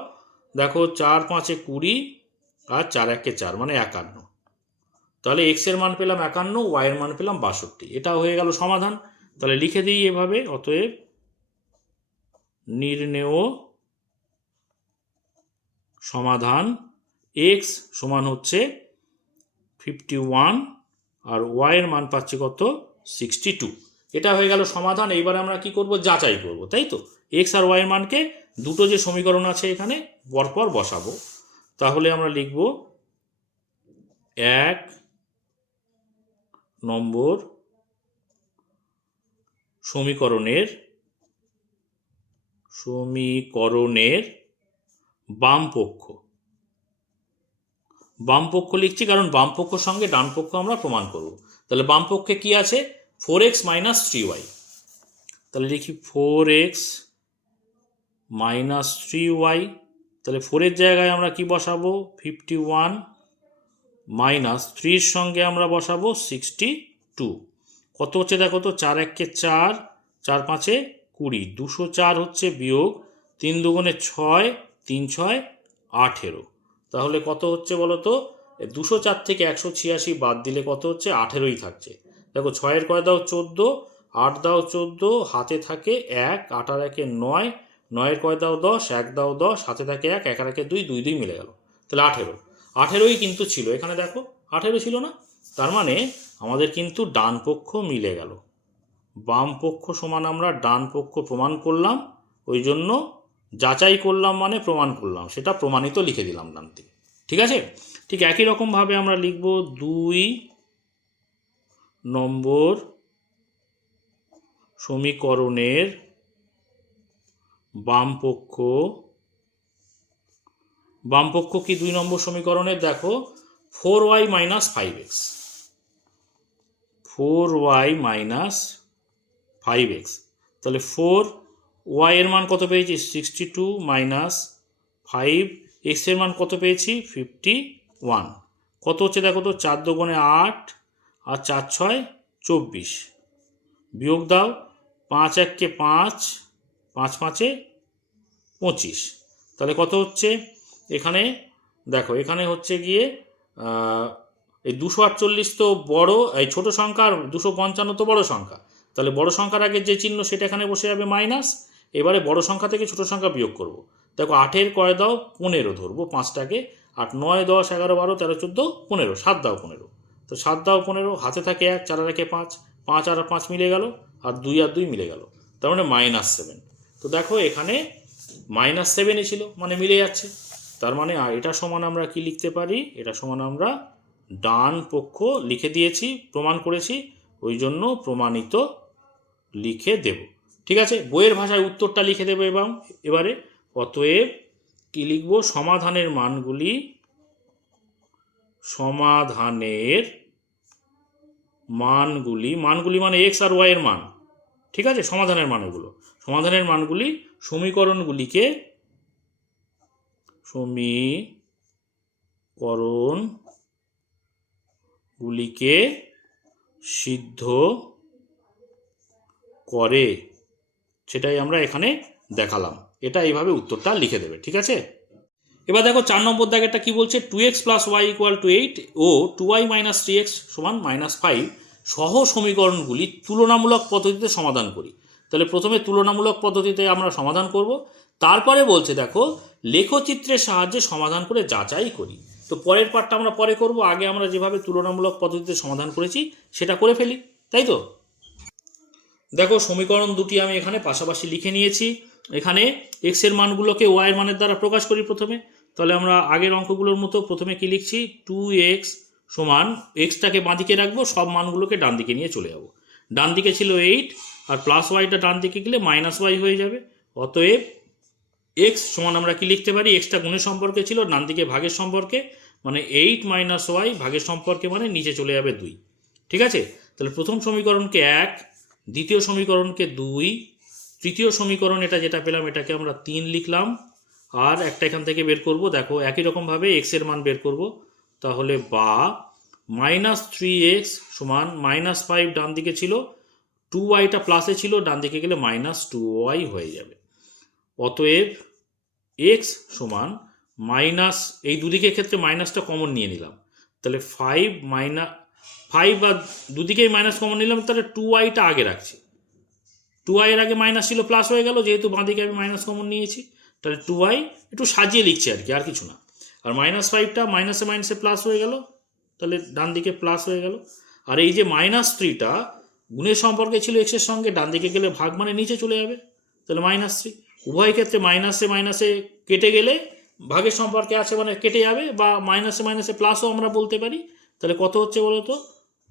দেখো 4 5 20 আর 4 1 4 মানে 51। তাহলে এক্স এর মান পেলাম 51, ওয়াই এর মান পেলাম 62। এটা হয়ে গেল সমাধান। তাহলে লিখে দিই এভাবে, অতএব নির্ণেয় সমাধান এক্স সমান হচ্ছে 51 আর ওয়াই এর মান পাচ্ছি কত? 62। এটা হয়ে গেল সমাধান। এইবারে আমরা কি করব? যাচাই করব, তাই তো? এক্স আর ওয়াই এর মানকে দুটো যে সমীকরণ আছে এখানে পরপর বসাবো। তাহলে আমরা লিখব 1 নম্বর সমীকরণের বাম পক্ষ লিখছি, কারণ বাম পক্ষের সঙ্গে ডান পক্ষ আমরা প্রমাণ করব। তাহলে বাম পক্ষে কি আছে? 4x minus 3y। তাহলে লিখি 4x মাইনাস 3y। তাহলে 4-এর জায়গায় আমরা কি বসাবো? 51 মাইনাস 3-র সঙ্গে আমরা বসাবো 62। কত হচ্ছে দেখো তো? 4 1 4, 4 5 20, 204 হচ্ছে বিয়োগ 3 দুগুণে 6, 3 6 18। তাহলে কত হচ্ছে বলো তো? 204 থেকে 186 বাদ দিলে কত হচ্ছে? 18ই থাকছে। দেখো 6-এর কয় দাও? 14, 8 দাও 14, হাতে থাকে 1, 8 আর 1 9, 9-এর কয় দাও? 10, 1 দাও 10, হাতে থাকে 1, 1 আর 1 2, 2 2 মিলে গেল। তাহলে 18ই কিন্তু ছিল। এখানে দেখো 18 ছিল না? তার মানে আমাদের কিন্তু ডান পক্ষ মিলে গেল। বাম পক্ষ সমান আমরা ডান পক্ষ প্রমাণ করলাম, ওই জন্য যাচাই করলাম মানে প্রমাণ করলাম, সেটা প্রমাণিত লিখে দিলাম ডান দিকে। ঠিক আছে? ঠিক একই রকমভাবে আমরা লিখব 2 নম্বর সমীকরণের বাম পক্ষ কি 2 নম্বর সমীকরণের? দেখো 4y minus 5x, 4y minus 5x। তাহলে 4y এর মান কত পেয়েছি? 62 মাইনাস 5x এর মান কত পেয়েছি? 51। কত হচ্ছে দেখো তো? 4 দুগুণে 8 আর 4 6 24, বিয়োগ দাও 5 1 5, 5 5 25। তাহলে কত হচ্ছে? এখানে দেখো, এখানে হচ্ছে গিয়ে এই 248 তো বড়, এই ছোট সংখ্যা, আর 255 তো বড় সংখ্যা। তাহলে বড় সংখ্যার আগে যে চিহ্ন সেটা এখানে বসে যাবে মাইনাস। এবারে বড় সংখ্যা থেকে ছোট সংখ্যা বিয়োগ করব। দেখো 8-এর কয় দাও? 15 ধরবো 5টাকে, 8 9 10 11 12 13 14 15, 7 দাও 15। তো 7 দাও 15, হাতে থাকে 1, 4 আর 1 5, 5 আর 5 মিলে গেল, আর 2 আর 2 মিলে গেল, তার মানে -7। তো দেখো এখানে -7ই ছিল, মানে মিলে যাচ্ছে। তার মানে এটা সমান আমরা কি লিখতে পারি? এটা সমান আমরা ডান পক্ষ লিখে দিয়েছি, প্রমাণ করেছি, ওই জন্য প্রমাণিত লিখে দেব। ঠিক আছে? বইয়ের ভাষায় উত্তরটা লিখে দেবো। এবং এবারে অতএব কি লিখব? সমাধানের মানগুলি মানে এক্স আর ওয়াই এর মান। ঠিক আছে? সমাধানের মানগুলি সমীকরণগুলিকে গুলিকে সিদ্ধ করে, সেটাই আমরা এখানে দেখালাম। এটা এইভাবে উত্তরটা লিখে দেবে, ঠিক আছে। এবার দেখো 4 নম্বর দাগেরটা কি বলছে, 2x + y = 8 ও 2y - 3x = -5 সহ সমীকরণগুলি তুলনামূলক পদ্ধতিতে সমাধান করি। তাহলে প্রথমে তুলনামূলক পদ্ধতিতে আমরা সমাধান করব, তারপরে বলছে দেখো লেখচিত্রের সাহায্যে সমাধান করে যাচাই করি। তো পরের পার্টটা আমরা পরে করব, আগে আমরা যেভাবে তুলনামূলক পদ্ধতিতে সমাধান করেছি সেটা করে ফেলি, তাই তো। দেখো সমীকরণ দুটি আমি এখানে পাশাপাশি লিখে নিয়েছি। এখানে x এর মানগুলোকে y এর মানের দ্বারা প্রকাশ করি প্রথমে। তাহলে আমরা আগের অঙ্কগুলোর মতো প্রথমে কি লিখছি, 2x = xটাকে বাঁদিকে রাখবো, সব মানগুলোকে ডান দিকে নিয়ে চলে যাব। ডান দিকে ছিল 8 আর প্লাস ওয়াইটা ডান দিকে গেলে -y হয়ে যাবে। অতএব x সমান আমরা কি লিখতে পারি, xটা গুণের সম্পর্কে ছিল, ডান দিকে ভাগের সম্পর্কে, মানে 8 - y ভাগের সম্পর্কে মানে নিচে চলে যাবে 2। ঠিক আছে, তাহলে প্রথম সমীকরণকে 1, দ্বিতীয় সমীকরণকে 2, তৃতীয় সমীকরণ এটা যেটা পেলাম এটাকে আমরা 3 লিখলাম। আর একটা এখান থেকে বের করব, দেখো একই রকমভাবে x এর মান বের করব। তাহলে বা -3x = -5 ডান দিকে ছিল, 2yটা প্লাসে ছিল, ডান দিকে গেলে -2y হয়ে যাবে। অতএব x সমান মাইনাস, এই দুদিকের ক্ষেত্রে মাইনাসটা কমন নিয়ে নিলাম, তাহলে 5 বা দুদিকেই মাইনাস কমন নিলাম, তাহলে 2yটা আগে রাখছি, 2y এর আগে মাইনাস ছিল প্লাস হয়ে গেল, যেহেতু বাঁদিকে আমি মাইনাস কমন নিয়েছি, তাহলে 2y একটু সাজিয়ে লিখছি আর কি, আর কিছু না। আর -5টা মাইনাসে মাইনাসে প্লাস হয়ে গেল, তাহলে ডান দিকে প্লাস হয়ে গেল। আর এই যে -3টা গুণের সম্পর্কে ছিল x এর সঙ্গে, ডান দিকে গেলে ভাগ মানে নিচে চলে যাবে, তাহলে -3। উভয় ক্ষেত্রে মাইনাসে মাইনাসে কেটে গেলে ভাগের সম্পর্কে আছে মানে কেটে যাবে, বা মাইনাসে মাইনাসে প্লাসও আমরা বলতে পারি। তাহলে কত হচ্ছে বলো তো,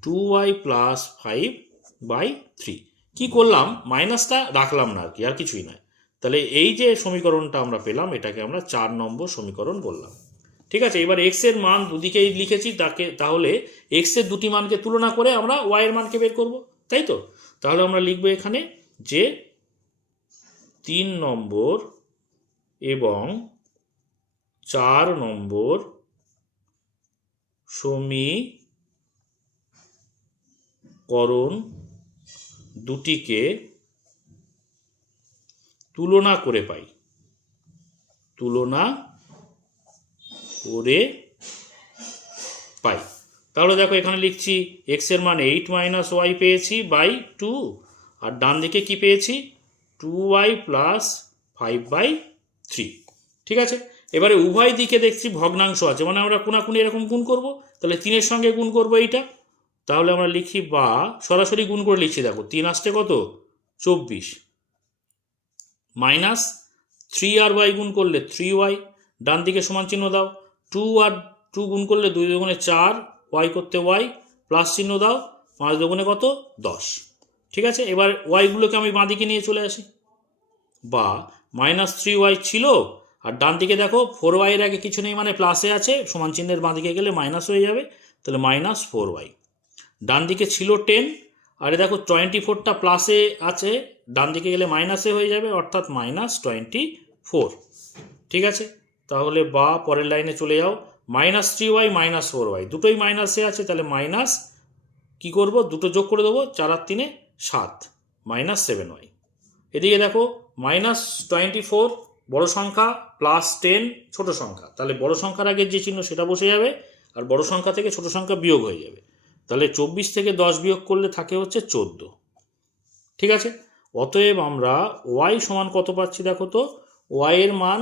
2y + 5/3। কি করলাম, মাইনাসটা রাখলাম না আর কি, আর কিছুই নয়। তাহলে এই যে সমীকরণটা আমরা পেলাম এটাকে আমরা 4 নম্বর সমীকরণ বললাম। ঠিক আছে, এবার x এর মান দুদিকেই লিখেছি, তাহলে x এর দুটি মানকে তুলনা করে আমরা y এর মানকে বের করব, তাই তো। তাহলে আমরা লিখব এখানে যে 3 নম্বর এবং 4 নম্বর সমীকরণ দুটিকে তুলনা করে পাই, তাহলে দেখো এখানে লিখছি x এর মান 8 - y পেয়েছি বাই 2, আর ডান দিকে কি পেয়েছি, 2y + 5/3। ঠিক আছে, এবারে উভয় দিকে দেখছি ভগ্নাংশ আছে, মানে আমরা কোনাকুনি এরকম গুণ করব, তাহলে 3 এর সঙ্গে গুণ করব এইটা। তাহলে আমরা লিখি, বা সরাসরি গুণ করে লিখছি, দেখো 3 আসছে কত, 24, -3 আর y গুণ করলে 3y, ডান দিকে সমান চিহ্ন দাও, 2 আর 2 গুণ করলে 2 × 2 = 4, y করতে y, প্লাস চিহ্ন দাও, 5 × 2 = কত, 10। ঠিক আছে, এবার ওয়াইগুলোকে আমি বাঁ দিকে নিয়ে চলে আসি, বা -3y ছিল, আর ডান দিকে দেখো 4y এর আগে কিছু নেই মানে প্লাসে আছে, সমান চিহ্নের বাঁ দিকে গেলে মাইনাস হয়ে যাবে, তাহলে -4y। ডান দিকে ছিল 10, আর দেখো 24টা প্লাসে আছে, ডান দিকে গেলে মাইনাসে হয়ে যাবে, অর্থাৎ -24। ঠিক আছে, তাহলে বা পরের লাইনে চলে যাও, -3y -4y দুটোই মাইনাসে আছে, তাহলে মাইনাস কি করব, দুটো যোগ করে দেবো, 4 আর 3 7, -7y। এদিকে দেখো -24 বড় সংখ্যা, +10 ছোট সংখ্যা, তাহলে বড় সংখ্যার আগে যে চিহ্ন সেটা বসে যাবে, আর বড় সংখ্যা থেকে ছোট সংখ্যা বিয়োগ হয়ে যাবে, তাহলে 24 থেকে 10 বিয়োগ করলে থাকে হচ্ছে 14। ঠিক আছে, অতএব আমরা y সমান কত পাচ্ছি, দেখো তো, y এর মান,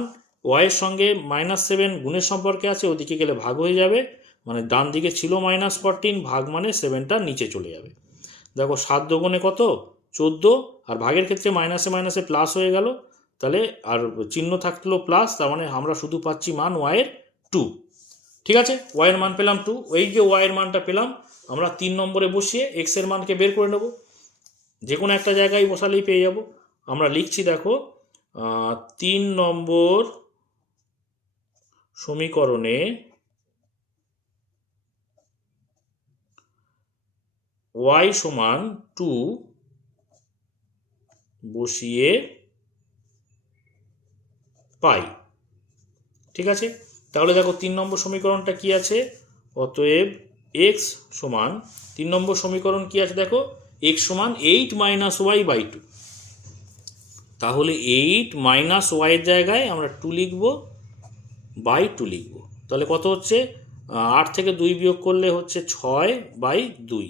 y এর সঙ্গে -7 গুণের সম্পর্কে আছে, ওদিকে গেলে ভাগ হয়ে যাবে, মানে ডান দিকে ছিল -14, ভাগ মানে 7টা নিচে চলে যাবে। দেখো 7 × 2 = কত, 14, আর ভাগের ক্ষেত্রে মাইনাসে মাইনাসে প্লাস হয়ে গেল, তাহলে আর চিহ্ন থাকলো প্লাস, তার মানে আমরা শুধু পাচ্ছি মান y এর 2। ঠিক আছে, y এর মান পেলাম 2, এই যে y এর মানটা পেলাম আমরা 3 নম্বরে বসিয়ে x এর মানকে বের করে নেব, যে কোনো একটা জায়গায় বসালেই পেয়ে যাব। আমরা লিখছি, দেখো 3 নম্বর সমীকরণে y সমান 2 বসিয়ে পাই। ঠিক আছে, তাহলে দেখো 3 নম্বর সমীকরণটা কি আছে, অতএব এক্স সমান 3 নম্বর সমীকরণ কি আছে দেখো, এক্স সমান 8 মাইনাস ওয়াই বাই 2। তাহলে 8 মাইনাস ওয়াইয়ের জায়গায় আমরা 2 লিখব, বাই 2 লিখব। তাহলে কত হচ্ছে, 8 থেকে 2 বিয়োগ করলে হচ্ছে 6 বাই 2।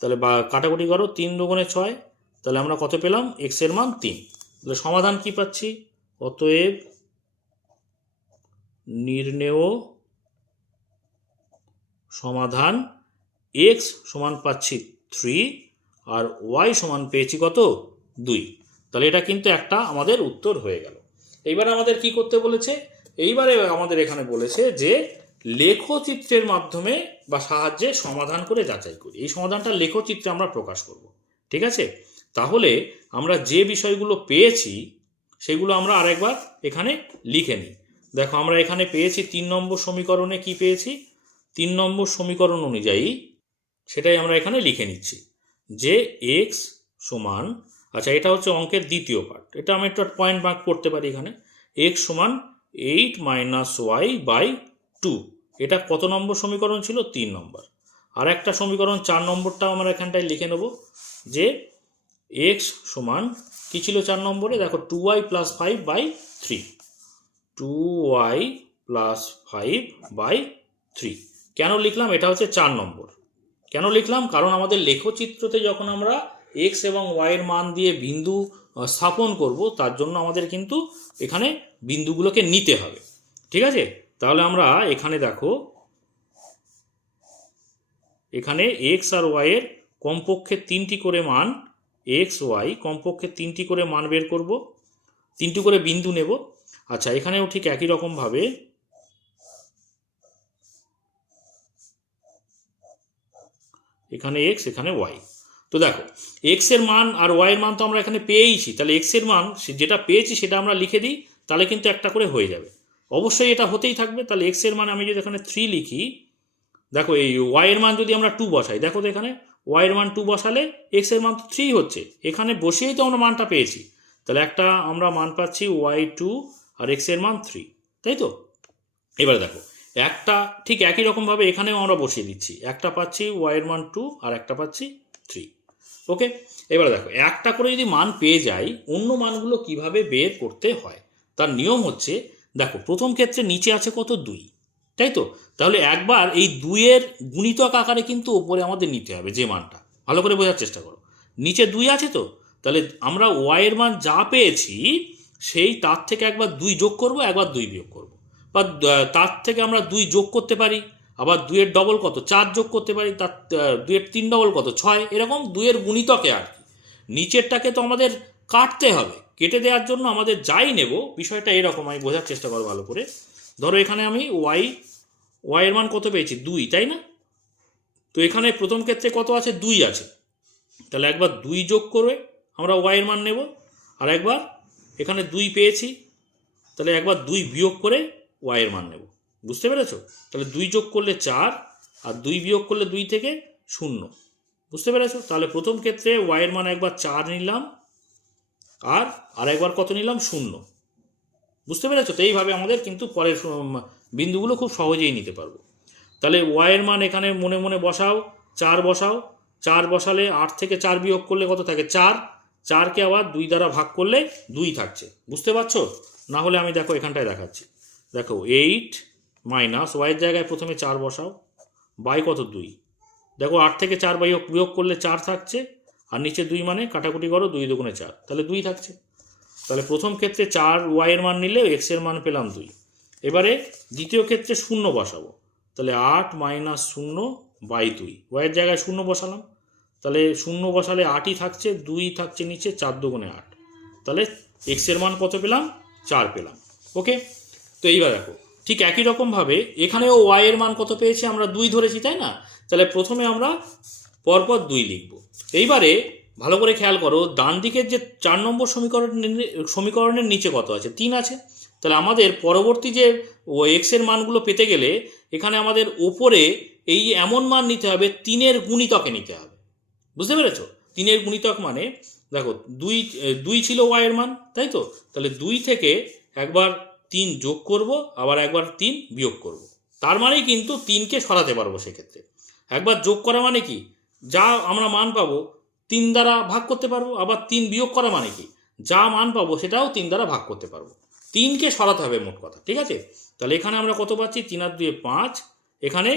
তাহলে বা কাটাকুটি করো, 3 দুগুণে 6। তাহলে আমরা কত পেলাম, এক্স এর মান 3। তাহলে সমাধান কি পাচ্ছি, অতএব নির্ণেয় সমাধান এক্স সমান পাচ্ছি 3 আর ওয়াই সমান পেয়েছি কত, 2। তাহলে এটা কিন্তু একটা আমাদের উত্তর হয়ে গেল। এইবার আমাদের কি করতে বলেছে, এইবারে আমাদের এখানে বলেছে যে লেখচিত্রের মাধ্যমে বা সাহায্যে সমাধান করে যাচাই করি। এই সমাধানটা লেখচিত্রে আমরা প্রকাশ করব, ঠিক আছে। তাহলে আমরা যে বিষয়গুলো পেয়েছি সেগুলো আমরা আরেকবার এখানে লিখে নিই। দেখো আমরা এখানে পেয়েছি 3 নম্বর সমীকরণে কি পেয়েছি, 3 নম্বর সমীকরণ অনুযায়ী সেটাই আমরা এখানে লিখে নিচ্ছি যে এক্স সমান, আচ্ছা এটা হচ্ছে অঙ্কের দ্বিতীয় পার্ট, এটা আমি একটা পয়েন্ট মার্ক করতে পারি এখানে, এক্স সমান 8 মাইনাস ওয়াই বাই 2। এটা কত নম্বর সমীকরণ ছিল, 3 নম্বর। আর একটা সমীকরণ 4 নম্বরটাও আমরা এখানটায় লিখে নেব যে এক্স সমান কি ছিল 4 নম্বরে, দেখো 2y plus 5 by 3, 2y plus 5 by 3। কেন লিখলাম, এটা হচ্ছে 4 নম্বর। কেন লিখলাম, কারণ আমাদের লেখচিত্রতে যখন আমরা এক্স এবং ওয়াইয়ের মান দিয়ে বিন্দু স্থাপন করব, তার জন্য আমাদের কিন্তু এখানে বিন্দুগুলোকে নিতে হবে, ঠিক আছে। তাহলে আমরা এখানে দেখো, এখানে এক্স আর ওয়াইয়ের কমপক্ষে 3টি করে মান, এক্স ওয়াই কমপক্ষে 3টি করে মান বের করব, 3টি করে বিন্দু নেব। আচ্ছা এখানেও ঠিক একই রকমভাবে এখানে এক্স এখানে ওয়াই। তো দেখো এক্স এর মান আর ওয়াইয়ের মান তো আমরা এখানে পেয়েইছি, তাহলে এক্স এর মান যেটা পেয়েছি সেটা আমরা লিখে দিই, তাহলে কিন্তু একটা করে হয়ে যাবে। অবশ্যই এটা হতেই থাকবে। তাহলে এক্স এর মান আমি যদি এখানে 3 লিখি, দেখো এই ওয়াইয়ের মান যদি আমরা 2 বসাই, দেখো তো এখানে ওয়াইয়ের মান 2 বসালে এক্স এর মান তো 3 হচ্ছে, এখানে বসিয়েই তো আমরা মানটা পেয়েছি। তাহলে একটা আমরা মান পাচ্ছি ওয়াই 2 আর এক্স এর মান 3, তাই তো। এবারে দেখো একটা ঠিক একই রকমভাবে এখানেও আমরা বসিয়ে দিচ্ছি, একটা পাচ্ছি ওয়াইয়ের মান 2 আর একটা পাচ্ছি 3। ওকে, এবারে দেখো একটা করে যদি মান পেয়ে যাই, অন্য মানগুলো কিভাবে বের করতে হয় তার নিয়ম হচ্ছে, দেখো প্রথম ক্ষেত্রে নিচে আছে কত, 2, তাই তো। তাহলে একবার এই 2-এর গুণিতক আকারে কিন্তু ওপরে আমাদের নিতে হবে যে মানটা, ভালো করে বোঝার চেষ্টা করো। নিচে 2 আছে তো, তাহলে আমরা ওয়াইয়ের মান যা পেয়েছি সেই তার থেকে একবার 2 যোগ করব, একবার 2 বিয়োগ করব, বা তার থেকে আমরা 2 যোগ করতে পারি, আবার 2-এর ডবল কত 4 যোগ করতে পারি, তার 2-এর 3 ডবল কত 6, এরকম 2-এর গুণিতকে আর কি। নিচেরটাকে তো আমাদের কাটতে হবে, কেটে দেওয়ার জন্য আমাদের যাই নেব, বিষয়টা এরকম, আমি বোঝার চেষ্টা করো ভালো করে। ধরো এখানে আমি ওয়াইয়ের মান কত পেয়েছি, 2, তাই না। তো এখানে প্রথম ক্ষেত্রে কত আছে, 2 আছে, তাহলে একবার 2 যোগ করে আমরা ওয়াইয়ের মান নেব, আর একবার এখানে 2 পেয়েছি, তাহলে একবার 2 বিয়োগ করে ওয়াইয়ের মান নেব, বুঝতে পেরেছো। তাহলে 2 যোগ করলে 4 আর 2 বিয়োগ করলে 2 থেকে 0, বুঝতে পেরেছো। তাহলে প্রথম ক্ষেত্রে ওয়াইয়ের মান একবার 4 নিলাম, আর একবার কত নিলাম, 0, বুঝতে পেরেছো। তো এইভাবে আমাদের কিন্তু পরের বিন্দুগুলো খুব সহজেই নিতে পারবো। তাহলে ওয়াইয়ের মান এখানে মনে মনে বসাও, 4 বসাও, 4 বসালে 8 থেকে 4 বিয়োগ করলে কত থাকে, 4, 4কে আবার 2 দ্বারা ভাগ করলে 2 থাকছে, বুঝতে পারছো। না হলে আমি দেখো এখানটায় দেখাচ্ছি, দেখো 8 মাইনাস ওয়াইয়ের জায়গায় প্রথমে 4 বসাও, বাই কত 2, দেখো 8 থেকে 4 বিয়োগ করলে 4 থাকছে, আর নিচে 2 মানে কাটাকুটি করো, 2 দুগুণে 4, তাহলে 2 থাকছে। তাহলে প্রথম ক্ষেত্রে 4 ওয়াইয়ের মান নিলে এক্স এর মান পেলাম 2। এবারে দ্বিতীয় ক্ষেত্রে 0 বসাবো, তাহলে 8 মাইনাস 0 বাই 2, ওয়াইয়ের জায়গায় 0 বসালাম, তাহলে 0 বসালে 8ই থাকছে, 2 থাকছে নিচে, 4 দুগুণে 8, তাহলে এক্স এর মান কত পেলাম, 4 পেলাম। ওকে, তো এইবার দেখো ঠিক একই রকমভাবে এখানেও ওয়াইয়ের মান কত পেয়েছি, আমরা 2 ধরেছি, তাই না। তাহলে প্রথমে আমরা পরপর 2 লিখব। এইবারে ভালো করে খেয়াল করো, ডান দিকের যে 4 নম্বর সমীকরণের নিচে কত আছে, 3 আছে। তাহলে আমাদের পরবর্তী যে এক্স এর মানগুলো পেতে গেলে এখানে আমাদের ওপরে এই এমন মান নিতে হবে, 3-এর গুণিতকে নিতে হবে, বুঝতে পেরেছো। 3-এর গুণিতক মানে দেখো 2 ছিল ওয়াইয়ের মান, তাই তো। তাহলে 2 থেকে একবার 3 যোগ করব, আবার একবার 3 বিয়োগ করব, তার মানেই কিন্তু 3কে সরাতে পারবো সেক্ষেত্রে। একবার যোগ করা মানে কি, যা আমরা মান পাবো 3 দ্বারা ভাগ করতে পারবো, আবার 3 বিয়োগ করা মানে কি, যা মান পাবো সেটাও 3 দ্বারা ভাগ করতে পারবো। 3কে সরাতে হবে মোট কথা, ঠিক আছে। তাহলে এখানে আমরা কত পাচ্ছি, 3 আর 2 5, এখানে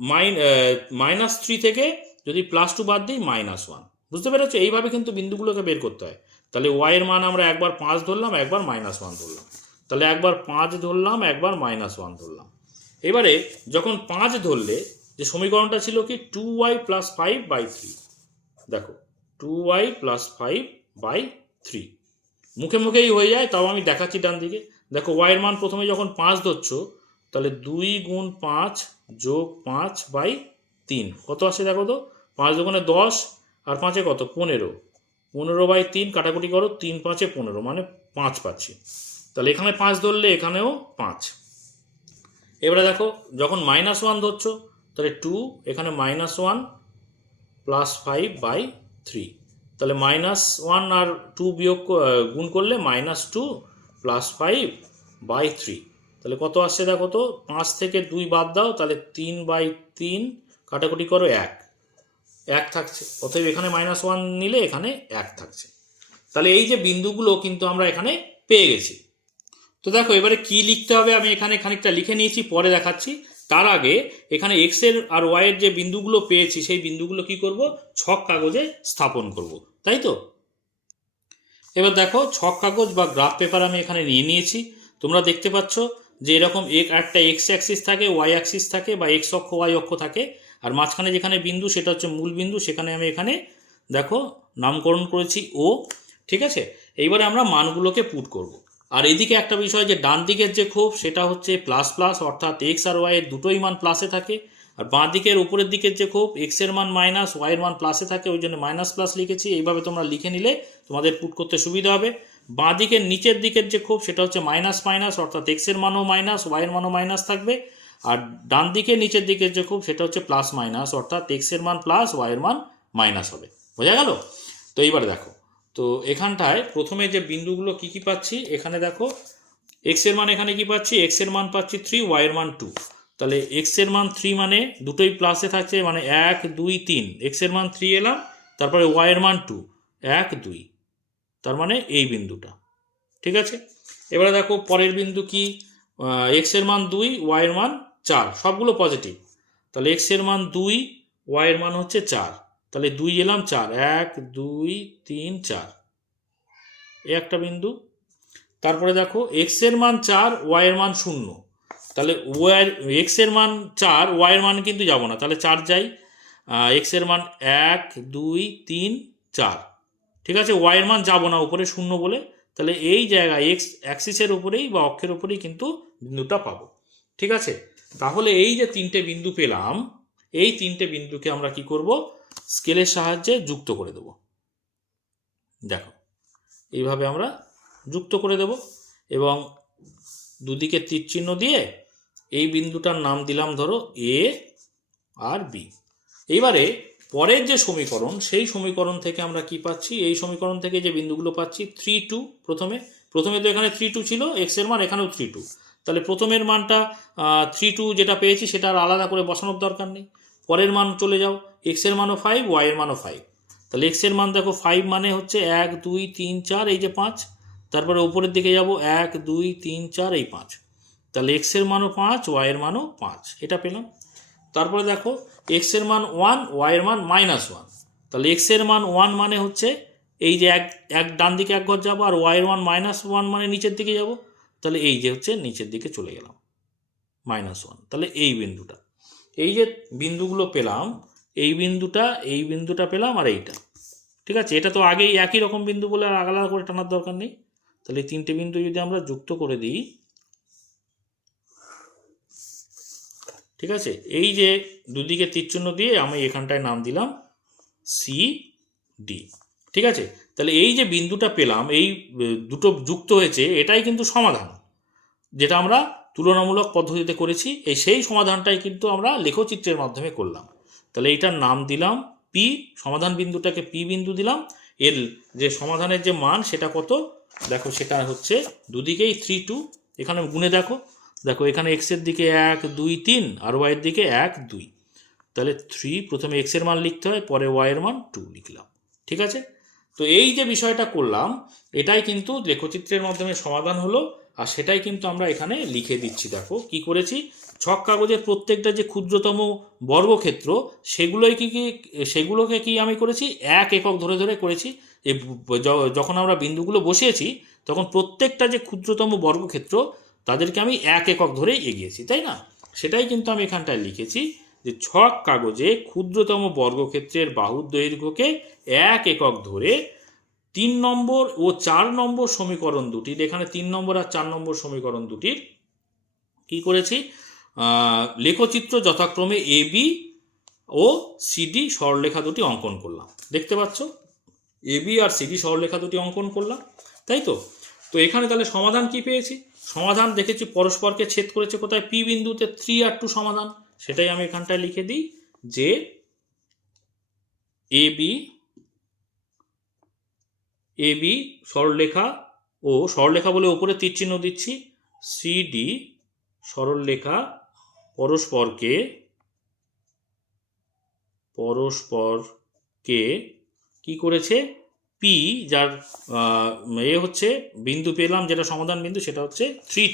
-3 থেকে যদি +2 বাদ দিই -1, বুঝতে পেরেছো? এইভাবে কিন্তু বিন্দুগুলোকে বের করতে হয়। তাহলে y এর মান আমরা একবার 5 ধরলাম, একবার -1 ধরলাম, তাহলে একবার 5 ধরলাম, একবার -1 ধরলাম। এবারে যখন 5 ধরলে যে সমীকরণটা ছিল কি 2y + 5/3, দেখো 2y + 5/3 মুখে মুখেই হয়ে যায়, তাও আমি দেখাচ্ছি ডান দিকে। দেখো y এর মান প্রথমে যখন 5 ধরছো, তাহলে 2 × 5 + 5/3 কত আসে দেখো তো, 5 × 10 আর 5 কত, 15, 15/3 কাটাকুটি করো, 3 × 5 = 15, মানে 5 পাচ্ছি। তাহলে এখানে 5 ধরলে এখানেও 5। এবারে দেখো যখন -1 ধরছো, তাহলে 2, এখানে -1 + 5/3, তাহলে -1 আর 2 বিয়োগ গুণ করলে -2 + 5/3, তাহলে কত আসছে দেখো তো, 5 থেকে 2 বাদ দাও, তাহলে 3/3 কাটাকুটি করো, 1 থাকছে। অতএব এখানে -1 নিলে এখানে 1 থাকছে। তাহলে এই যে বিন্দুগুলো কিন্তু আমরা এখানে পেয়ে গেছি। তো দেখো এবারে কি লিখতে হবে, আমি এখানে খানিকটা লিখে নিয়েছি, পরে দেখাচ্ছি। তার আগে এখানে x এর আর y এর যে বিন্দুগুলো পেয়েছি সেই বিন্দুগুলো কি করব, ছক কাগজে স্থাপন করব, তাই তো। এবার দেখো ছক কাগজ বা গ্রাফ পেপার আমি এখানে নিয়ে নিয়েছি। তোমরা দেখতে পাচ্ছ যে এরকম একটা এক্স অ্যাক্সিস থাকে, ওয়াই অ্যাক্সিস থাকে, বা এক্স অক্ষ ওয়াই অক্ষ থাকে, আর মাঝখানে যেখানে বিন্দু সেটা হচ্ছে মূল বিন্দু, সেখানে আমি এখানে দেখো নামকরণ করেছি ও, ঠিক আছে। এইবারে আমরা মানগুলোকে পুট করব। আর এদিকে একটা বিষয়, যে ডান দিকের যে ক্ষোভ সেটা হচ্ছে প্লাস প্লাস, অর্থাৎ এক্স আর ওয়াই এর দুটোই মান প্লাসে থাকে। আর বাঁ দিকের উপরের দিকের যে ক্ষোভ, এক্স এর মান মাইনাস, ওয়াই এর মান প্লাসে থাকে, ওই জন্য মাইনাস প্লাস লিখেছি। এইভাবে তোমরা লিখে নিলে তোমাদের পুট করতে সুবিধা হবে। বাঁ দিকের নিচের দিকের যে ক্ষোভ সেটা হচ্ছে মাইনাস মাইনাস, অর্থাৎ এক্স এর মানও মাইনাস, ওয়াই এর মানও মাইনাস থাকবে। আর ডান দিকে নিচের দিকের যে ক্ষোভ সেটা হচ্ছে প্লাস মাইনাস, অর্থাৎ এক্স এর মান প্লাস, ওয়াই এর মান মাইনাস হবে। বোঝা গেল? তো এইবারে দেখো, তো এখানটায় প্রথমে যে বিন্দুগুলো কি কি পাচ্ছি, এখানে দেখো এক্স এর মান এখানে কি পাচ্ছি, এক্স এর মান পাচ্ছি 3, ওয়াই এর মান 2। তাহলে এক্স এর মান 3 মানে দুটোই প্লাসে থাকছে, মানে 1 2 3, এক্স এর মান 3 এলাম, তারপরে ওয়াই এর মান 2, 1 2, তার মানে এই বিন্দুটা, ঠিক আছে। এবারে দেখো পরের বিন্দু কি, এক্স এর মান 2, ওয়াই এর মান 4, সবগুলো পজিটিভ। তাহলে এক্স এর মান 2, ওয়াই এর মান হচ্ছে 4, তাহলে 2 এলাম 4, 1 2 3 4, এই একটা বিন্দু। তারপরে দেখো এক্স এর মান 4, ওয়াই এর মান 0, তাহলে ওয়াই এক্স এর মান 4, ওয়াই এর মান কিন্তু যাব না, তাহলে 4 যাই, এক্স এর মান 1 2 3 4, ঠিক আছে। ওয়াই এর মান যাব না উপরে 0 বলে, তাহলে এই জায়গায় এক্স অ্যাক্সিসের উপরেই বা অক্ষের উপরেই কিন্তু বিন্দুটা পাবো, ঠিক আছে। তাহলে এই যে তিনটে বিন্দু পেলাম, এই তিনটে বিন্দুকে আমরা কি করব, স্কেলের সাহায্যে যুক্ত করে দেব। দেখো এইভাবে আমরা যুক্ত করে দেব, এবং দুদিকে তীর চিহ্ন দিয়ে এই বিন্দুটার নাম দিলাম ধরো এ আর বি। এইবারে পরের যে সমীকরণ, সেই সমীকরণ থেকে আমরা কি পাচ্ছি, এই সমীকরণ থেকে যে বিন্দুগুলো পাচ্ছি 3 2, প্রথমে তো এখানে 3 2 ছিল, এক্স এর মান এখানেও 3 2, তাহলে প্রথমের মানটা 3 2 যেটা পেয়েছি সেটা আর আলাদা করে বসানোর দরকার নেই। পরের মান চলে যাও, এক্স এর মানও 5, ওয়াই এর মানও 5, তাহলে এক্স এর মান দেখো 5 মানে হচ্ছে 1 2 3 4, এই যে 5, তারপরে উপরের দিকে যাব 1 2 3 4, এই 5, তাহলে এক্স এর মানও 5, ওয়াই এর মানও 5, এটা পেলাম। তারপরে দেখো এক্স এর মান 1, ওয়াই এর মান -1, তাহলে এক্স এর মান 1 মানে হচ্ছে এই যে এক ডান দিকে এক ঘর যাবো, আর ওয়াই এর মান -1 মানে নিচের দিকে যাব, তাহলে এই যে হচ্ছে নিচের দিকে চলে গেলাম -1, তাহলে এই বিন্দুটা, এই যে বিন্দুগুলো পেলাম, এই বিন্দুটা পেলাম, আর এইটা, ঠিক আছে। এটা তো আগেই একই রকম বিন্দু বলে আর আলাদা করে টানার দরকার নেই। তাহলে এই তিনটে বিন্দু যদি আমরা যুক্ত করে দিই, ঠিক আছে, এই যে দুদিকে তীরচিহ্ন দিয়ে আমি এখানটায় নাম দিলাম সি ডি, ঠিক আছে। তাহলে এই যে বিন্দুটা পেলাম, এই দুটো যুক্ত হয়েছে, এটাই কিন্তু সমাধান, যেটা আমরা তুলনামূলক পদ্ধতিতে করেছি। এই সেই সমাধানটাই কিন্তু আমরা লেখচিত্রের মাধ্যমে করলাম। তাহলে এইটার নাম দিলাম পি, সমাধান বিন্দুটাকে পি বিন্দু দিলাম। এর যে সমাধানের যে মান সেটা কত, দেখো সেটা হচ্ছে দুদিকেই 3 2, এখানে গুণে দেখো, এখানে এক্স এর দিকে 1 2 3, আর ওয়াই এর দিকে 1 2, তাহলে 3 প্রথমে x এর মান লিখতে হয়, পরে y এর মান 2 লিখলাম। ঠিক আছে, তো এই যে বিষয়টা করলাম এটাই কিন্তু লেখচিত্রের মাধ্যমে সমাধান হলো, আর সেটাই কিন্তু আমরা এখানে লিখে দিচ্ছি। দেখো কি করেছি, ছক কাগজের প্রত্যেকটা যে ক্ষুদ্রতম বর্গক্ষেত্র সেগুলোকে কি আমি করেছি 1 একক ধরে ধরে করেছি। যখন আমরা বিন্দুগুলো বসিয়েছি তখন প্রত্যেকটা যে ক্ষুদ্রতম বর্গক্ষেত্র তাদেরকে আমি 1 একক ধরেই এগিয়েছি, তাই না? সেটাই কিন্তু আমি এখানটায় লিখেছি যে ছক কাগজে ক্ষুদ্রতম বর্গক্ষেত্রের বাহুর দৈর্ঘ্যকে 1 একক ধরে 3 নম্বর ও 4 নম্বর সমীকরণ দুটির, এখানে 3 নম্বর আর 4 নম্বর সমীকরণ দুটির কি করেছি, লেখচিত্র যথাক্রমে AB ও CD সরলরেখা দুটি অঙ্কন করলাম। দেখতে পাচ্ছ, AB আর CD সরলরেখা দুটি অঙ্কন করলাম, তাই তো? তো এখানে তাহলে সমাধান কি পেয়েছি? সমাধান দেখেছি পরস্পরকে ছেদ করেছে কোথায়, P বিন্দুতে 3 আর 2 সমাধান। সেটাই আমি এখানটায় লিখে দিই যে AB সরলরেখা ও সরলরেখা বলে ওপরে তীর চিহ্ন দিচ্ছি, CD সরলরেখা পরস্পরকে কি করেছে, P যার হচ্ছে বিন্দু পেলাম যেটা সমাধান বিন্দু, সেটা হচ্ছে 3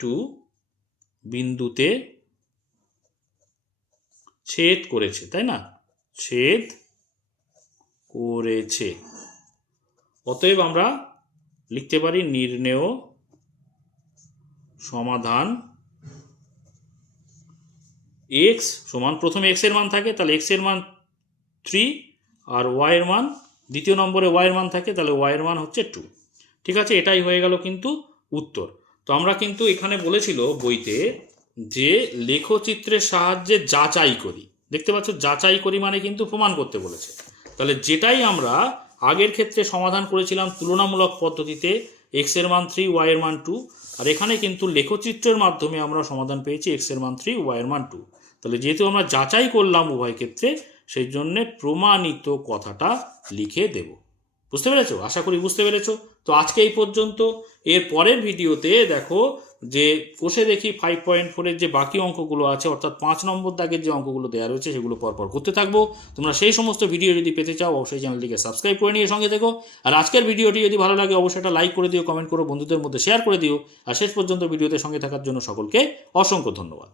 2 বিন্দুতে ছেদ করেছে, তাই না? ছেদ করেছে। অতএব আমরা লিখতে পারি নির্ণেয় সমাধান x সমান, প্রথমে x এর মান থাকে তাহলে x এর মান 3 আর y এর মান, দ্বিতীয় নম্বরে y এর মান থাকে তাহলে y এর মান হচ্ছে 2। ঠিক আছে, এটাই হয়ে গেল কিন্তু উত্তর। তো আমরা কিন্তু এখানে বলেছিল বইতে যে লেখচিত্রের সাহায্যে যাচাই করি। দেখতে পাচ্ছ, যাচাই করি মানে কিন্তু প্রমাণ করতে বলেছে। তাহলে যেটাই আমরা আগের ক্ষেত্রে সমাধান করেছিলাম তুলনামূলক পদ্ধতিতে, x এর মান 3 y এর মান 2, আর এখানে কিন্তু লেখচিত্রের মাধ্যমে আমরা সমাধান পেয়েছি x এর মান 3 y এর মান 2। তাহলে যেহেতু আমরা যাচাই করলাম উভয় ক্ষেত্রে, সেই জন্য প্রমাণিত কথাটা লিখে দেব। বুঝতে পেরেছো? আশা করি বুঝতে পেরেছো। তো আজকে এই পর্যন্ত। এর পরের ভিডিওতে দেখো যে কোষে দেখি 5.4 এর যে বাকি অঙ্কগুলো আছে, অর্থাৎ 5 নম্বর দাগের যে অঙ্কগুলো দেওয়া রয়েছে সেগুলো পরপর করতে থাকবো। তোমরা সেই সমস্ত ভিডিও যদি পেতে চাও অবশ্যই চ্যানেলটিকে সাবস্ক্রাইব করে নিয়ে সঙ্গে দেখো। আর আজকের ভিডিওটি যদি ভালো লাগে অবশ্যই একটা লাইক করে দিও, কমেন্ট করো, বন্ধুদের মধ্যে শেয়ার করে দিও। আর শেষ পর্যন্ত ভিডিওতে সঙ্গে থাকার জন্য সকলকে অসংখ্য ধন্যবাদ।